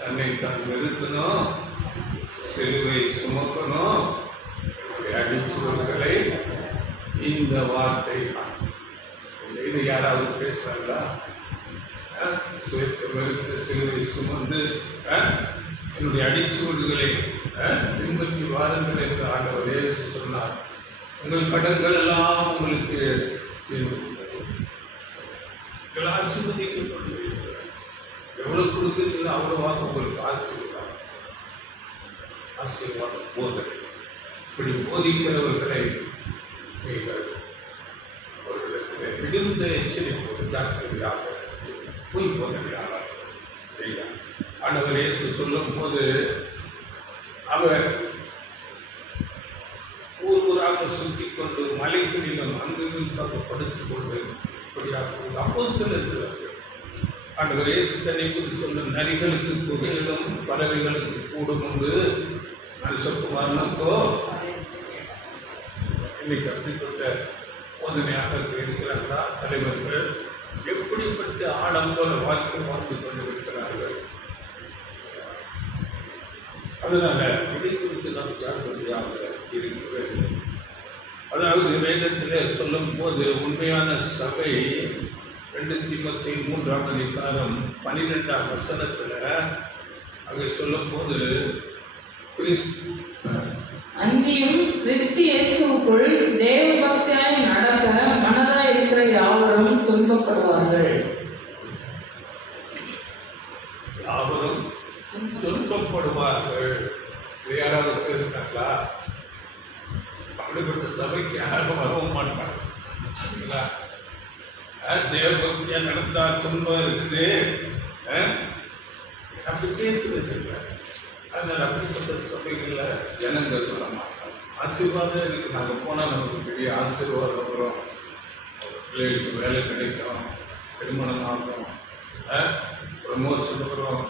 தன்னைத்தான் வெறுக்கணும், சிலுவை சுமக்கணும், அடிச்சுவர்களை. இந்த வார்த்தை தான். இது யாராவது பேசுறாங்களா? சுயத்தை வெறுத்து சிலுவை சுமந்து என்னுடைய அடிச்சுவடுகளை பின்பற்றி வாருங்கள் என்று ஆண்டவர் இயேசு சொன்னார். உங்கள் கடன்கள் எல்லாம் உங்களுக்கு ஆசீர்வதிக்கப்படுவீர்கள். எவ்வளவு கொடுக்குறீங்களோ அவ்வளவாக உங்களுக்கு ஆசீர்வாதம் போதனை. இப்படி போதிக்கிறவர்களை நீங்கள் அவர்களுக்கு மிகுந்த எச்சரிப்போடு ஜாக்கிரதையாக பொய் போதனையாக ஆண்டவர் இயேசு சொல்லும் போது அவர் ஊராக சுற்றி கொண்டு மலைகளிலும் அங்குமில் படுத்திக் கொண்டு இப்படியாக அப்போஸ்தலர்கள் ஆண்டவர் இயேசு தன்னை குறித்து சொல்ல நரிகளுக்கு புகையிலும் பறவைகளுக்கு கூடும் உண்டு, மனுஷகுமாரனுக்கோ இன்னைக்கு அப்படிப்பட்ட போதனையாக இருக்கிறார்களா தலைவர்கள்? எப்படிப்பட்ட இப்படிப்பட்ட ஆடம்பர வாழ்க்கை வாழ்ந்து கொண்டிருக்கிறார்கள். அதனால இதை குறித்து நாம் ஜாக்கிரதையாக இருக்க வேண்டும். அதாவது வேதத்தில் சொல்லும் போது உண்மையான சபை 2 தீமோத்தேயு 3ஆம் அதிகாரம் 12ஆம் வசனத்தில் அங்கே சொல்லும் போது அன்றியும் கிறிஸ்து இயேசுவுக்குள் தேவ பக்தியாய் நடக்க மனதாய் இருக்கிற யாவரும் துன்பப்படுவார்கள். யாவரும் துன்பப்படுவார்கள். யாராவது பேசுனாங்களா? அப்படிப்பட்ட சபைக்கு யாரும் வரவும் மாட்டாங்க. தேவ பக்தியா நடந்தா துன்பம் இருக்குது அப்படி பேசுறது இல்லை. அதனால் அப்படிப்பட்ட சபைகளில் ஜனங்கள் வர மாட்டாங்க. ஆசீர்வாதம் இருக்குது. நாங்கள் போனால் நமக்கு பெரிய ஆசீர்வாதம் வரும், பிள்ளைகளுக்கு வேலை கிடைக்கும், திருமணம் ஆகும், ப்ரமோஷன் வரும்.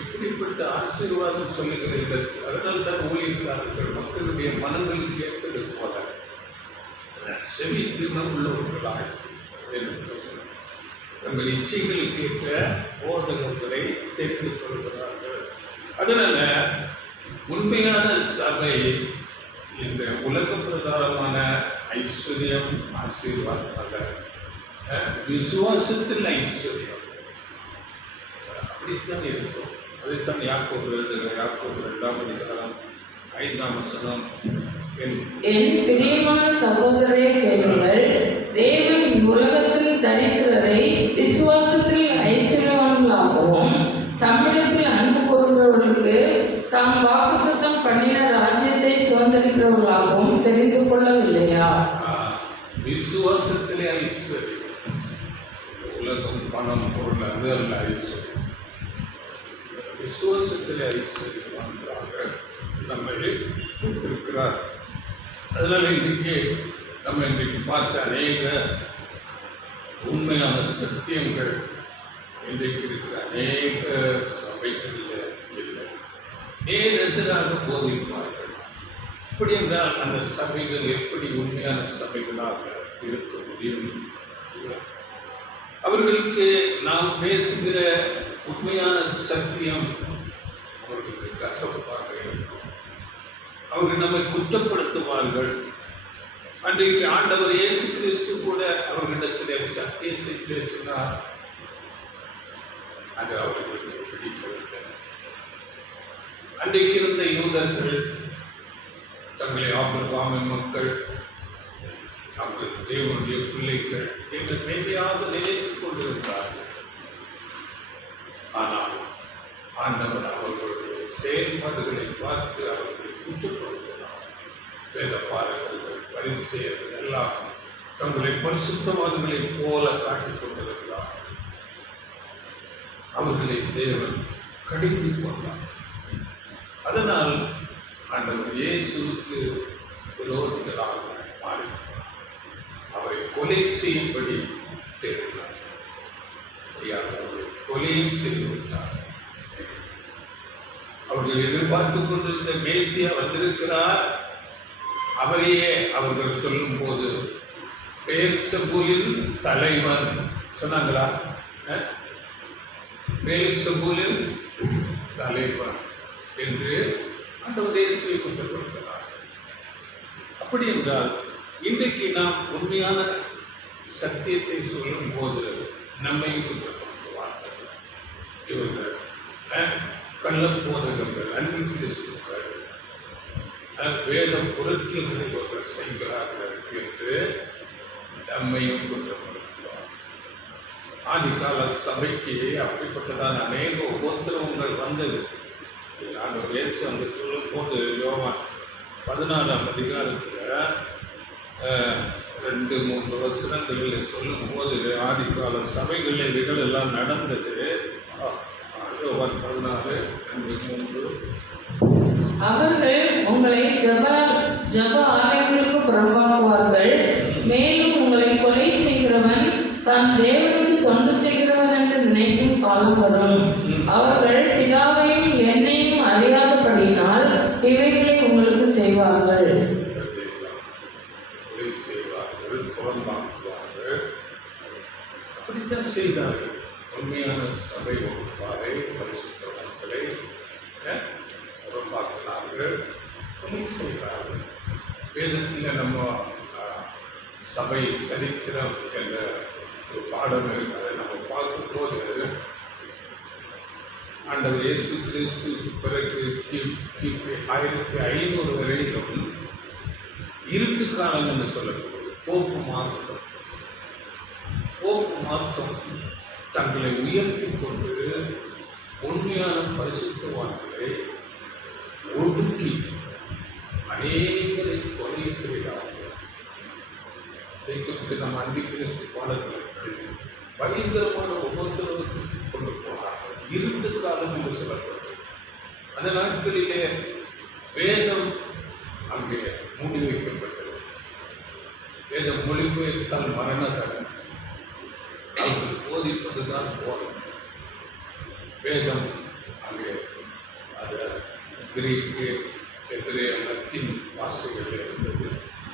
இப்படிப்பட்ட ஆசீர்வாதம் சொல்லுகிற இடத்தில் அதனால் தான் ஊழியக்காரர்கள் மக்களுடைய மனங்களுக்கு ஏற்றது போல செவி தினம் உள்ளவர்களாக தங்கள் இச்சைகளுக்கு ஏற்ற போதகங்களை தெரிந்து கொள்கிறார்கள். அதனால உண்மையான சபை இந்த உலக பிரகாரமான ஐஸ்வர்யம் ஆசீர்வாதம் அல்ல, விசுவாசத்தில் ஐஸ்வர்யம். அப்படித்தான் இருக்கும். அதைத்தான் யாக்கோபு எழுதுகிற யாக்கோபு 2ஆம் அதிகாரம் 5ஆம் வசனம், என் பிரியமான சகோதரரே கேளுங்கள், தேவன் உலகத்தில் தரித்திரரை விசுவாசத்தில் ஐஸ்வர்யவான்களாகவும் தமிழத்தில் அன்பு கூறுகிறவர்களுக்கு தாம் வாக்குத்தத்தம் பண்ணின ராஜ்யத்தை சுதந்திரிக்கிறவர்களாகவும் தெரிந்து கொள்ளவில்லையா? விசுவாசத்திலே ஐஸ்வர்யம். உலகம், பணம், பொருள் அது அல்ல ஐஸ்வர்யம். விசுவாசத்திலே ஐஸ்வர்யவான்களாக நம்மை வைத்திருக்கிறார். அதனால் இன்றைக்கு நம்ம இன்றைக்கு பார்த்த அநேக உண்மையான சத்தியங்கள் இன்றைக்கு இருக்கிற அநேக சபைகளில் இல்லை. நேர் எதிராக போதிப்பார்கள். இப்படி என்றால் அந்த சபைகள் எப்படி உண்மையான சபைகளாக இருக்க முடியும்? அவர்களுக்கு நாம் பேசுகிற உண்மையான சத்தியம் அவர்களுக்கு கசப்பாக இருக்கும். அவர்கள் நம்மை குற்றப்படுத்துவார்கள். அன்றைக்கு ஆண்டவர் இயேசு கிறிஸ்து கூட அவர்களிடத்திலே சத்தியத்தை பேசினார். அது அவர்களுக்கு பிடிக்கவில்லை. அன்றைக்கு இருந்த யூதர்கள் தங்களை ஆபிரகாமின் மக்கள், அவர்கள் தேவனுடைய பிள்ளைகள் என்று மேலையாக நினைத்துக் கொண்டிருந்தார்கள். ஆனால் ஆண்டவர் அவர்களுடைய செயல்பாடுகளை பார்த்து அவர்களை குற்றப்படுத்தினார். வேத பாரகர்கள், பரிசேயர்கள் எல்லாம் தங்களை பரிசுத்தவான்களைப் போல காட்டிக் கொண்டிருந்தார். அவர்களை தேவன் கடிந்து கொண்டார். அதனால் ஆண்டவர் இயேசுவுக்கு விரோதிகளாக மாறினார். அவரை கொலை செய்யும்படி தேடினார். அவரை கொலையும் செய்துவிட்டார். அவர்கள் எதிர்பார்த்து கொண்டிருந்த மேசியா வந்திருக்கிறார். அவரையே அவர்கள் சொல்லும் போது பெயர்செபூலின் தலைவன் சொன்னாங்களா? பெயர்செபூலின் தலைவன் என்று ஆண்டவர் இயேசுவை குற்றப்படுத்தினார். அப்படி என்றால் இன்றைக்கு நாம் உண்மையான சத்தியத்தை சொல்லும் போது நம்மை குற்றப்படுத்துவார்கள். இவர்கள் கள்ளப்போதகர்கள், அன்பு கிறிஸ்துக்கள், வேத பொருட்களை இவர்கள் செய்கிறார்கள் என்று நம்மையும் குற்றப்படுத்துவார். ஆதிகால சபைக்கு அப்படிப்பட்டதான அநேக உபத்திரவங்கள் வந்தது. ஆண்டவர் இயேசு அங்கே சொல்லும் போது யோவான் 16ஆம் அதிகாரத்தில் 2-3 வசனங்களில் சொல்லும் போது ஆதிகால சபைகளில் இவைகள் எல்லாம் நடந்தது. யோவான் 16:2-3. அவர்கள் உங்களை ஜப ஆலயங்களுக்கு புறம்பாக்குவார்கள். மேலும் உங்களை கொலை செய்கிறவன் தான் தேவனுக்கு தொண்டு செய்கிறவன் என்று நினைக்கும் காலம் வரும். அவர்கள் பிதாவையும் என்னையும் அறியாதபடியினால் இவைகளை உங்களுக்கு செய்வார்கள். புறம்பாக்குவார்கள். அப்படித்தான் செய்தார்கள்? உண்மையான சபை வகுப்பாரை பரிசுத்த மக்களை உருவாக்கினார்கள், கொலை செய்தார்கள். வேதத்தில் நம்ம சபை சரித்திரம் என்ற ஒரு பாடம் இருக்கு. அதை நம்ம பார்க்கும்போது ஆண்டவர் இயேசு கிறிஸ்து பிறகு கிபி 1500 வரையிலும் இருட்டு காலம் என்று சொல்லப்படுவது போப்பு மார்க்கம் தங்களை உயர்த்தி கொண்டு உண்மையான பரிசுத்தவான்களை ஒடுக்கி அநேகரை கொலை செய்தார்கள். இதை குறித்து நம்ம அண்டி கிறிஸ்து பாடல்கள் பயங்கரமான உபத்திரவத்துக்கு கொண்டு போனார்கள். இருட்டு காலம் என்று சொல்லப்பட்டது. அந்த நாட்களிலே வேதம் அங்கே மூடி வைக்கப்பட்டது. வேதம் மொழிபெயர்த்தால் மரண தண்டனை, அவர்கள் போதிப்பதுதான் போதனை. வேதம் அங்கே அது கிரீக்கு எதிரே லத்தீன் பாஷைகள் இருந்தது.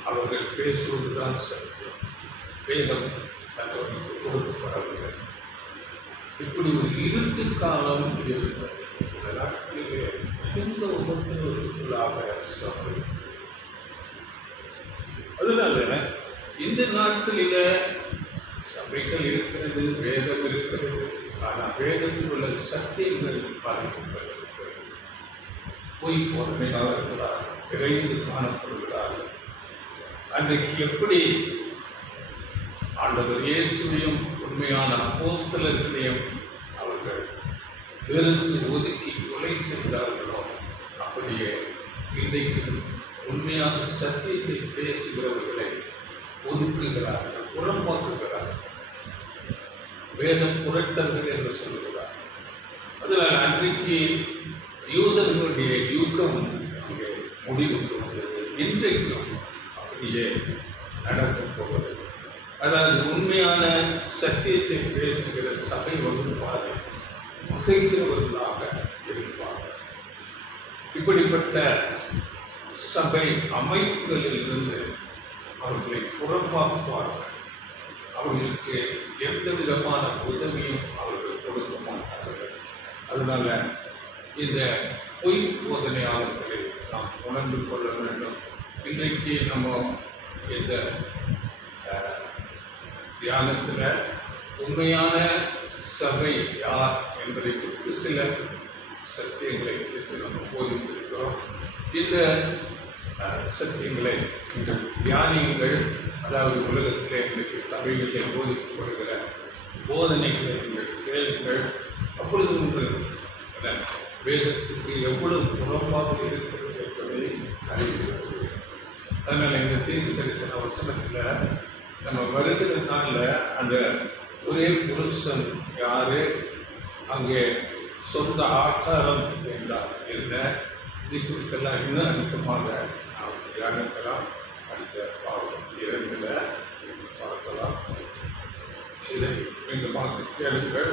அவர்கள் பேசுவதுதான் சத்தியம். வேதம் தங்களுக்கு கொடுக்கப்படவில்லை. இப்படி ஒரு இருட்டு காலம் இருந்தது. இந்த நாட்களிலே மிகுந்த உபத்திரவத்துக்குள்ளாக சபை. அதனால இந்த நாட்களில சபைகள் இருக்கிறது, வேதம் இருக்கிறது. ஆனால் வேதத்தில் உள்ள சத்தியங்கள் பாதிக்கப்படுகிறது. பொய் போதனையாளர்களாக விரைந்து காணப்படுகிறார்கள். அன்றைக்கு எப்படி ஆண்டவர் இயேசுவையும் உண்மையான அப்போஸ்தலர்களையும் அவர்கள் வெறுத்து ஒதுக்கி கொலை செய்தார்களோ, அப்படியே இன்றைக்கு உண்மையான சத்தியத்தை பேசுகிறவர்களை ஒதுக்குகிறார்கள், புறம்பாக்குகிறார்கள், வேதம் புரட்டர்கள் என்று சொல்கிறார். அதனால் அன்றைக்கு யூதர்களுடைய யுகம் அங்கே முடிவுக்கு வந்தது. இன்றைக்கும் அப்படியே நடக்கப் போகிறது. அதாவது உண்மையான சத்தியத்தை பேசுகிற சபை வகுப்பாரை மகிழ்கிறவர்களாக இருப்பார்கள். இப்படிப்பட்ட சபை அமைப்புகளிலிருந்து அவர்களை புறம்பாக்குவார்கள். அவர்களுக்கு எந்த விதமான உதவியும் அவர்கள் கொடுக்க மாட்டார்கள். அதனால இந்த பொய் போதனையாளர்களை நாம் உணர்ந்து கொள்ள வேண்டும். இன்றைக்கு நம்ம இந்த தியானத்தில் உண்மையான சபை யார் என்பதை குறித்து சில சத்தியங்களை குறித்து நம்ம போதித்திருக்கிறோம். இந்த சத்தியங்களை இந்த தியானிகள், அதாவது உலகத்தில் இன்றைக்கு சபைகளில் போதிக்கப்படுகிற போதனைகளை நீங்கள் கேளுங்கள். அப்பொழுது உங்கள் வேதத்துக்கு எவ்வளவு புறம்பாக இருக்கிறது என்பதை அறிவிக்கிறது. அதனால் இந்த தீர்க்க தரிசன வசனத்தில் நம்ம வருகிற நாளில் அந்த ஒரே புருஷன் யாரு, அங்கே சொந்த ஆகாரம் என்றால் என்ன, இது குறித்தெல்லாம் இன்னும் அதிகமாக நாம் தியானிக்கலாம். அடுத்த பாவம் 2 பார்க்கலாம். இதை மீண்டும் கேளுங்கள்.